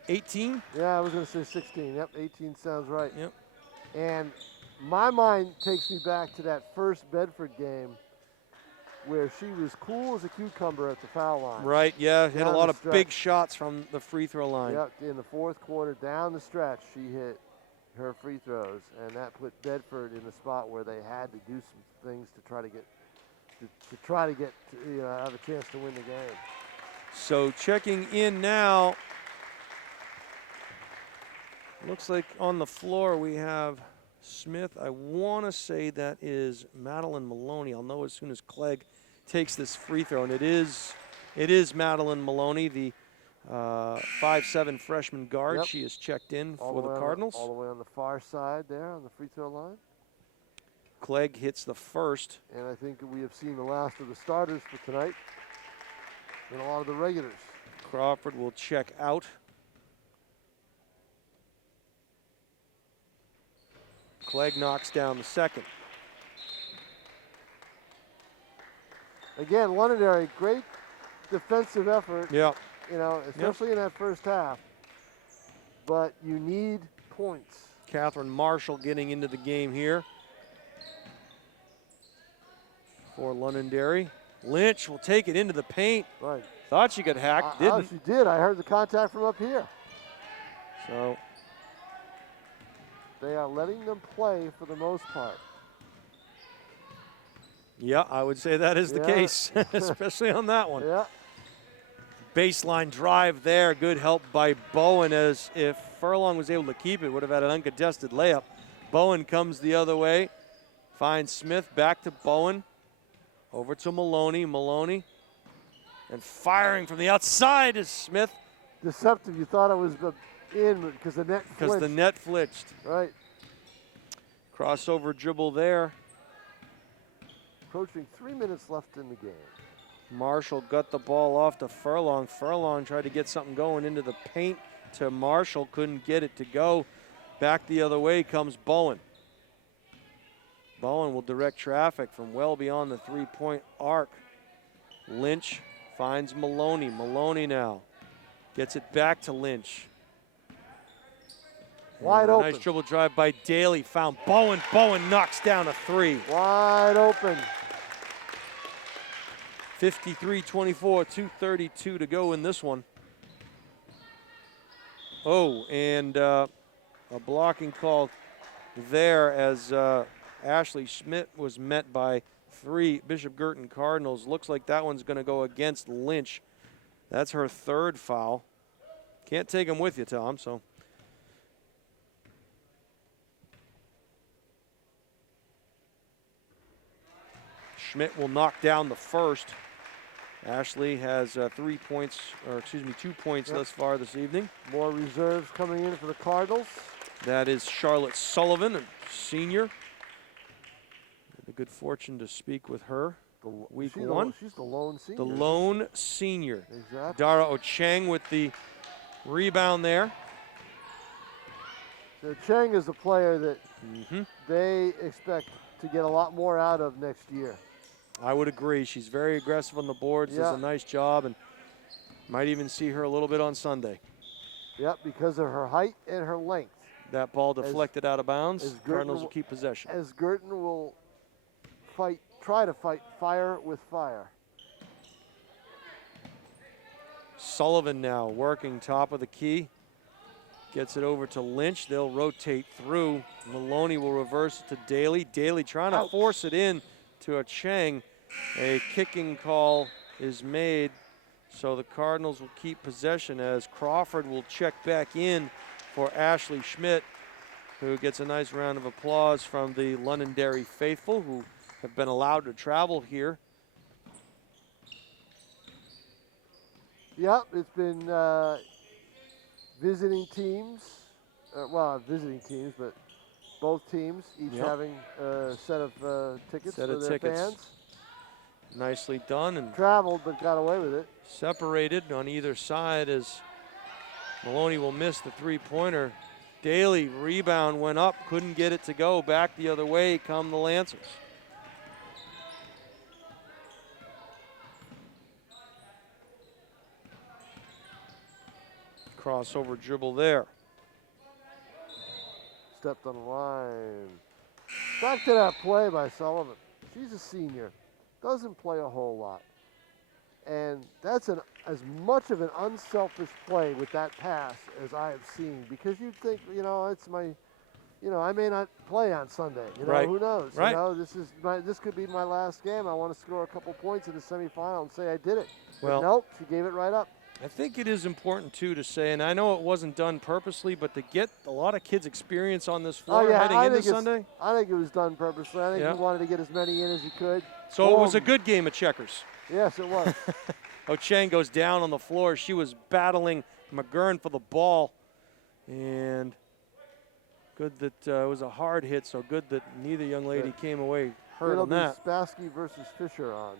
18. Yeah, I was going to say 16. Yep, 18 sounds right. Yep. And my mind takes me back to that first Bedford game where she was cool as a cucumber at the foul line. Right, yeah, hit a Down lot the of stretch. big shots from the free throw line. Yep, in the fourth quarter, down the stretch, she hit her free throws, and that put Bedford in the spot where they had to do some things to try to get have a chance to win the game. So checking in now. Looks like on the floor we have Smith. I want to say that is Madeline Maloney. I'll know as soon as Clegg takes this free throw, and it is Madeline Maloney, the 5'7" freshman guard. Yep. She is checked in All for the way Cardinals. all the way on the far side there on the free throw line. Clegg hits the first. And I think we have seen the last of the starters for tonight and a lot of the regulars. Crawford will check out. Clegg knocks down the second. Again, Londonderry, great defensive effort, Yeah. especially in that first half. But you need points. Catherine Marshall getting into the game here for Londonderry. Lynch will take it into the paint. Right. Thought she got hacked, Oh, didn't. she did. I heard the contact from up here. So They are letting them play for the most part. yeah, I would say that is the Yeah. case, especially on that one. Yeah. Baseline drive there. Good help by Bowen, as if Furlong was able to keep it, would have had an uncontested layup. Bowen comes the other way, finds Smith, back to Bowen, over to Maloney. Maloney, and firing from the outside is Smith. Deceptive. You thought it was In because the net flinched. Because the net flinched. Right. Crossover dribble there. Approaching 3 minutes left in the game. Marshall got the ball off to Furlong. Furlong tried to get something going into the paint to Marshall. Couldn't get it to go. Back the other way comes Bowen. Bowen will direct traffic from well beyond the three-point arc. Lynch finds Maloney. Maloney now gets it back to Lynch. Wide open. Nice dribble drive by Daly. Found Bowen. Bowen knocks down a three. Wide open. 53-24, 2:32 to go in this one. Oh, and a blocking call there as Ashley Schmidt was met by 3 Bishop Guertin Cardinals. Looks like that one's going to go against Lynch. That's her 3rd foul. Can't take them with you, Tom, so. Schmidt will knock down the first. Ashley has 3 points, or excuse me, 2 points thus far this evening. More reserves coming in for the Cardinals. That is Charlotte Sullivan, a senior. Had the good fortune to speak with her week 1. She's the lone senior. The lone senior. Exactly. Dara Ocheng with the rebound there. So Cheng is a player that they expect to get a lot more out of next year. I would agree. She's very aggressive on the boards, does a nice job, and might even see her a little bit on Sunday. Yep, because of her height and her length. That ball deflected out of bounds. Cardinals will keep possession. As Guertin will try to fight fire with fire. Sullivan now working top of the key. Gets it over to Lynch. They'll rotate through. Maloney will reverse it to Daly. Daly trying to force it in to Ocheng. A kicking call is made, so the Cardinals will keep possession as Crawford will check back in for Ashley Schmidt, who gets a nice round of applause from the Londonderry faithful who have been allowed to travel here. Yep, it's been visiting teams. Well, not visiting teams, but both teams, each having a set of tickets for their fans. Nicely done. And traveled, but got away with it. Separated on either side as Maloney will miss the three-pointer. Daly rebound went up, couldn't get it to go. Back the other way come the Lancers. Crossover dribble there. Stepped on the line. Back to that play by Sullivan. She's a senior. Doesn't play a whole lot. And that's as much of an unselfish play with that pass as I have seen, because you'd think, it's my, I may not play on Sunday. Who knows? Right. This could be my last game. I want to score a couple points in the semifinal and say I did it. Well, but nope, she gave it right up. I think it is important, too, to say, and I know it wasn't done purposely, but to get a lot of kids experience on this floor heading into Sunday. I think it was done purposely. I think he wanted to get as many in as he could. So it was a good game of checkers. Yes, it was. Ocheng goes down on the floor. She was battling McGurn for the ball. And good that it was a hard hit, so good that neither young lady came away hurt on that. Spassky versus Fisher on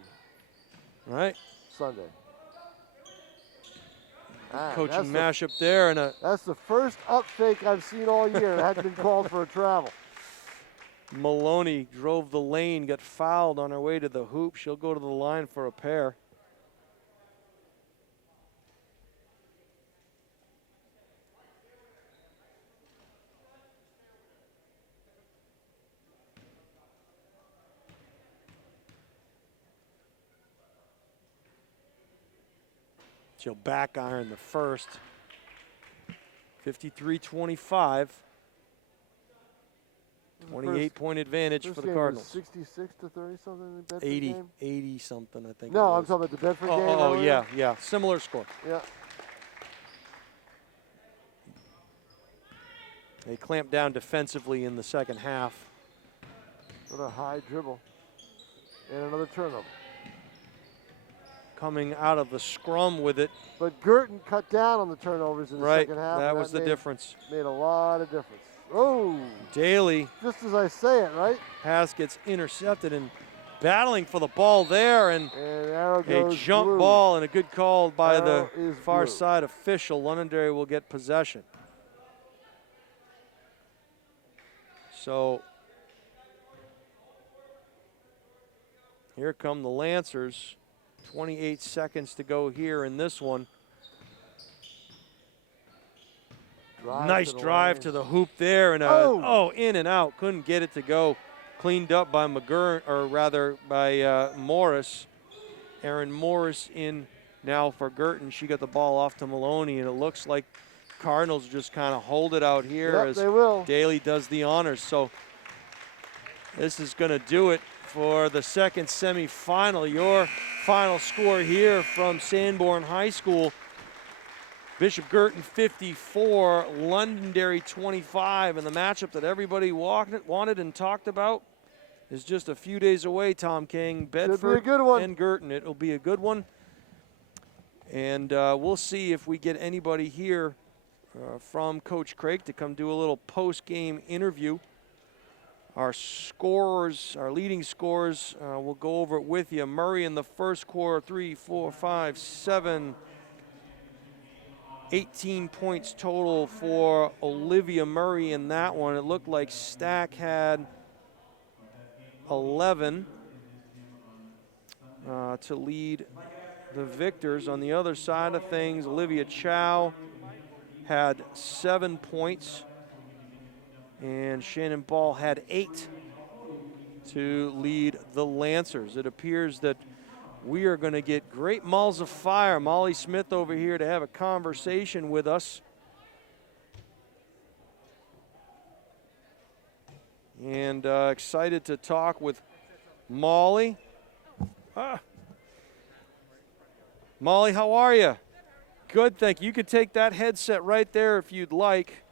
Sunday. Coaching That's mashup there. That's the first up fake I've seen all year. It hadn't been called for a travel. Maloney drove the lane, got fouled on her way to the hoop. She'll go to the line for a pair. She'll back iron the first. 53-25. 28-point advantage for the Cardinals. 66 to 30 something in the Bedford 80, game? 80 something, I think. No, I'm talking about the Bedford game. Oh, yeah. Similar score. Yeah. They clamped down defensively in the second half. What a high dribble. And another turnover. coming out of the scrum with it. But Guertin cut down on the turnovers in the second half. That was the difference. Made a lot of difference. Oh! Daly. Just as I say it, right? Pass gets intercepted and battling for the ball there, and a jump blue. ball and a good call by Arrow the far blue. side official. Londonderry will get possession. So here come the Lancers. 28 seconds to go here in this one. Nice drive to the hoop there, and in and out. Couldn't get it to go. Cleaned up by McGurn, or rather by Morris. Aaron Morris in now for Guertin. She got the ball off to Maloney, and it looks like Cardinals just kind of hold it out here as Daly does the honors. So this is going to do it for the second semifinal. Your final score here from Sanborn High School: Bishop Guertin 54, Londonderry 25, and the matchup that everybody wanted and talked about is just a few days away, Tom King. Bedford and Guertin. It'll be a good one. And we'll see if we get anybody here from Coach Craig to come do a little post-game interview. Our scorers, our leading scorers, we'll go over it with you. Murray in the first quarter, 3, 4, 5, 7, 18 points total for Olivia Murray in that one. It looked like Stack had 11 to lead the victors. On the other side of things, Olivia Chow had 7 points, and Shannon Ball had 8 to lead the Lancers. It appears that we are going to get great Malls of Fire. Molly Smith over here to have a conversation with us. And excited to talk with Molly. Molly, how are you? Good, thank you. You could take that headset right there if you'd like.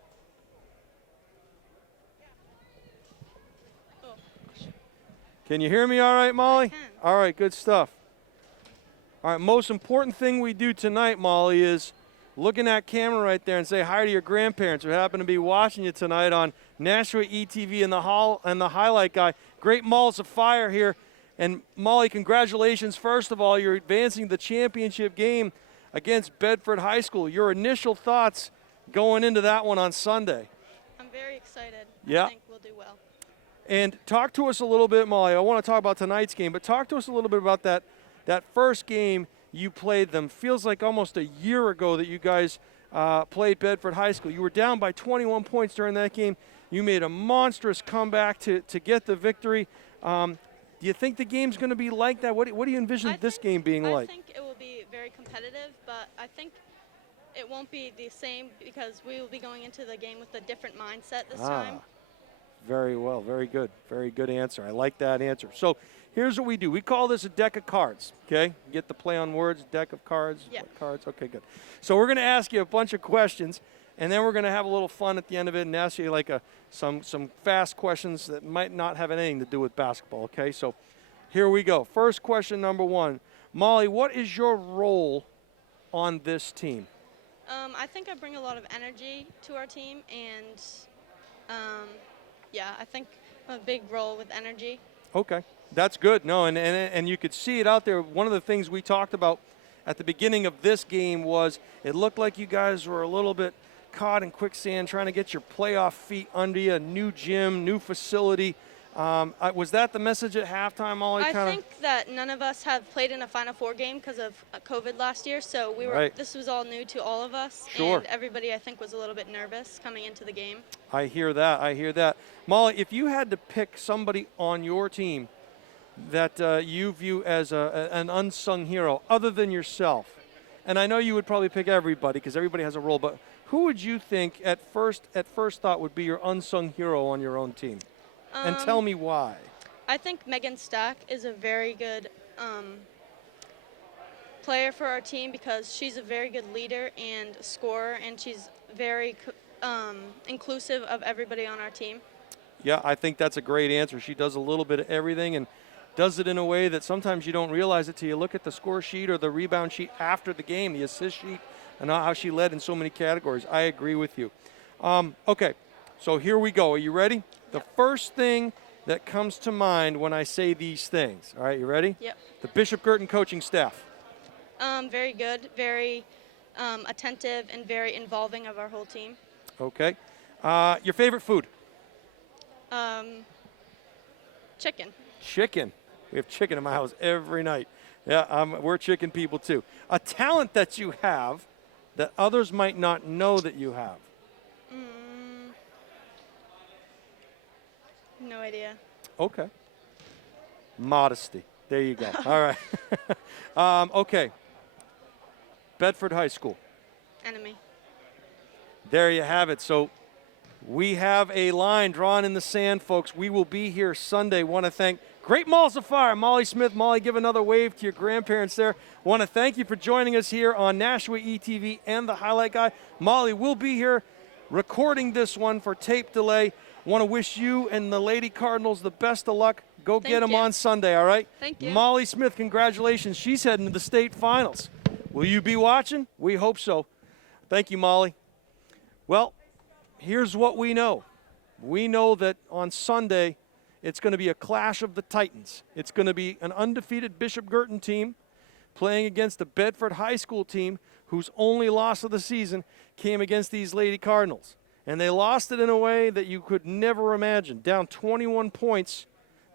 Can you hear me all right, Molly? All right, good stuff. All right, most important thing we do tonight, Molly, is look in that camera right there and say hi to your grandparents who happen to be watching you tonight on Nashua ETV and the Highlight Guy. Great Malls of Fire here. And Molly, congratulations. First of all, you're advancing the championship game against Bedford High School. Your initial thoughts going into that one on Sunday? I'm very excited. Yeah. I think we'll do well. And talk to us a little bit, Molly. I want to talk about tonight's game, but talk to us a little bit about that first game you played them. Feels like almost a year ago that you guys played Bedford High School. You were down by 21 points during that game. You made a monstrous comeback to get the victory. Do you think the game's going to be like that? What do you envision this game being like? I think it will be very competitive, but I think it won't be the same because we will be going into the game with a different mindset this time. Very well, very good. Very good answer. I like that answer. So here's what we do. We call this a deck of cards, okay? Get the play on words, deck of cards. Yeah. What cards? Okay, good. So we're going to ask you a bunch of questions, and then we're going to have a little fun at the end of it and ask you like some fast questions that might not have anything to do with basketball, okay? So here we go. First question number 1. Molly, what is your role on this team? I think I bring a lot of energy to our team, and yeah, I think a big role with energy. Okay, that's good. No, and you could see it out there. One of the things we talked about at the beginning of this game was it looked like you guys were a little bit caught in quicksand trying to get your playoff feet under you, a new gym, new facility. Was that the message at halftime, Molly? I think that none of us have played in a Final Four game because of COVID last year, so this was all new to all of us. Sure. And everybody, I think, was a little bit nervous coming into the game. I hear that. Molly, if you had to pick somebody on your team that you view as an unsung hero other than yourself, and I know you would probably pick everybody because everybody has a role, but who would you think at first thought would be your unsung hero on your own team? And tell me why. I think Megan Stack is a very good player for our team because she's a very good leader and scorer, and she's very inclusive of everybody on our team. Yeah, I think that's a great answer. She does a little bit of everything, and does it in a way that sometimes you don't realize it till you look at the score sheet or the rebound sheet after the game, the assist sheet, and how she led in so many categories. I agree with you. Okay, so here we go. Are you ready? The first thing that comes to mind when I say these things. All right, you ready? Yep. The Bishop Guertin coaching staff. Very good, very attentive, and very involving of our whole team. Okay. Your favorite food? Chicken. Chicken. We have chicken in my house every night. Yeah, we're chicken people too. A talent that you have that others might not know that you have. No idea. Okay. Modesty. There you go. All right. Okay. Bedford High School. Enemy. There you have it. So we have a line drawn in the sand, folks. We will be here Sunday. Want to thank Great Malls of Fire, Molly Smith. Molly, give another wave to your grandparents there. Want to thank you for joining us here on Nashua ETV and the Highlight Guy. Molly will be here recording this one for tape delay. Want to wish you and the Lady Cardinals the best of luck. Go get them on Sunday, all right? Thank you. Molly Smith, congratulations. She's heading to the state finals. Will you be watching? We hope so. Thank you, Molly. Well, here's what we know. We know that on Sunday, it's going to be a clash of the Titans. It's going to be an undefeated Bishop Guertin team playing against the Bedford High School team whose only loss of the season came against these Lady Cardinals. And they lost it in a way that you could never imagine. Down 21 points,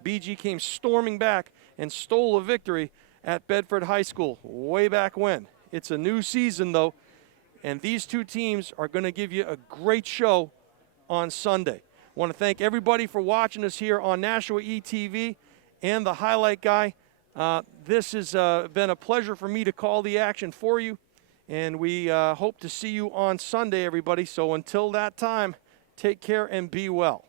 BG came storming back and stole a victory at Bedford High School way back when. It's a new season, though, and these two teams are going to give you a great show on Sunday. I want to thank everybody for watching us here on Nashua ETV and the Highlight Guy. This has been a pleasure for me to call the action for you, and we hope to see you on Sunday, everybody. So until that time, take care and be well.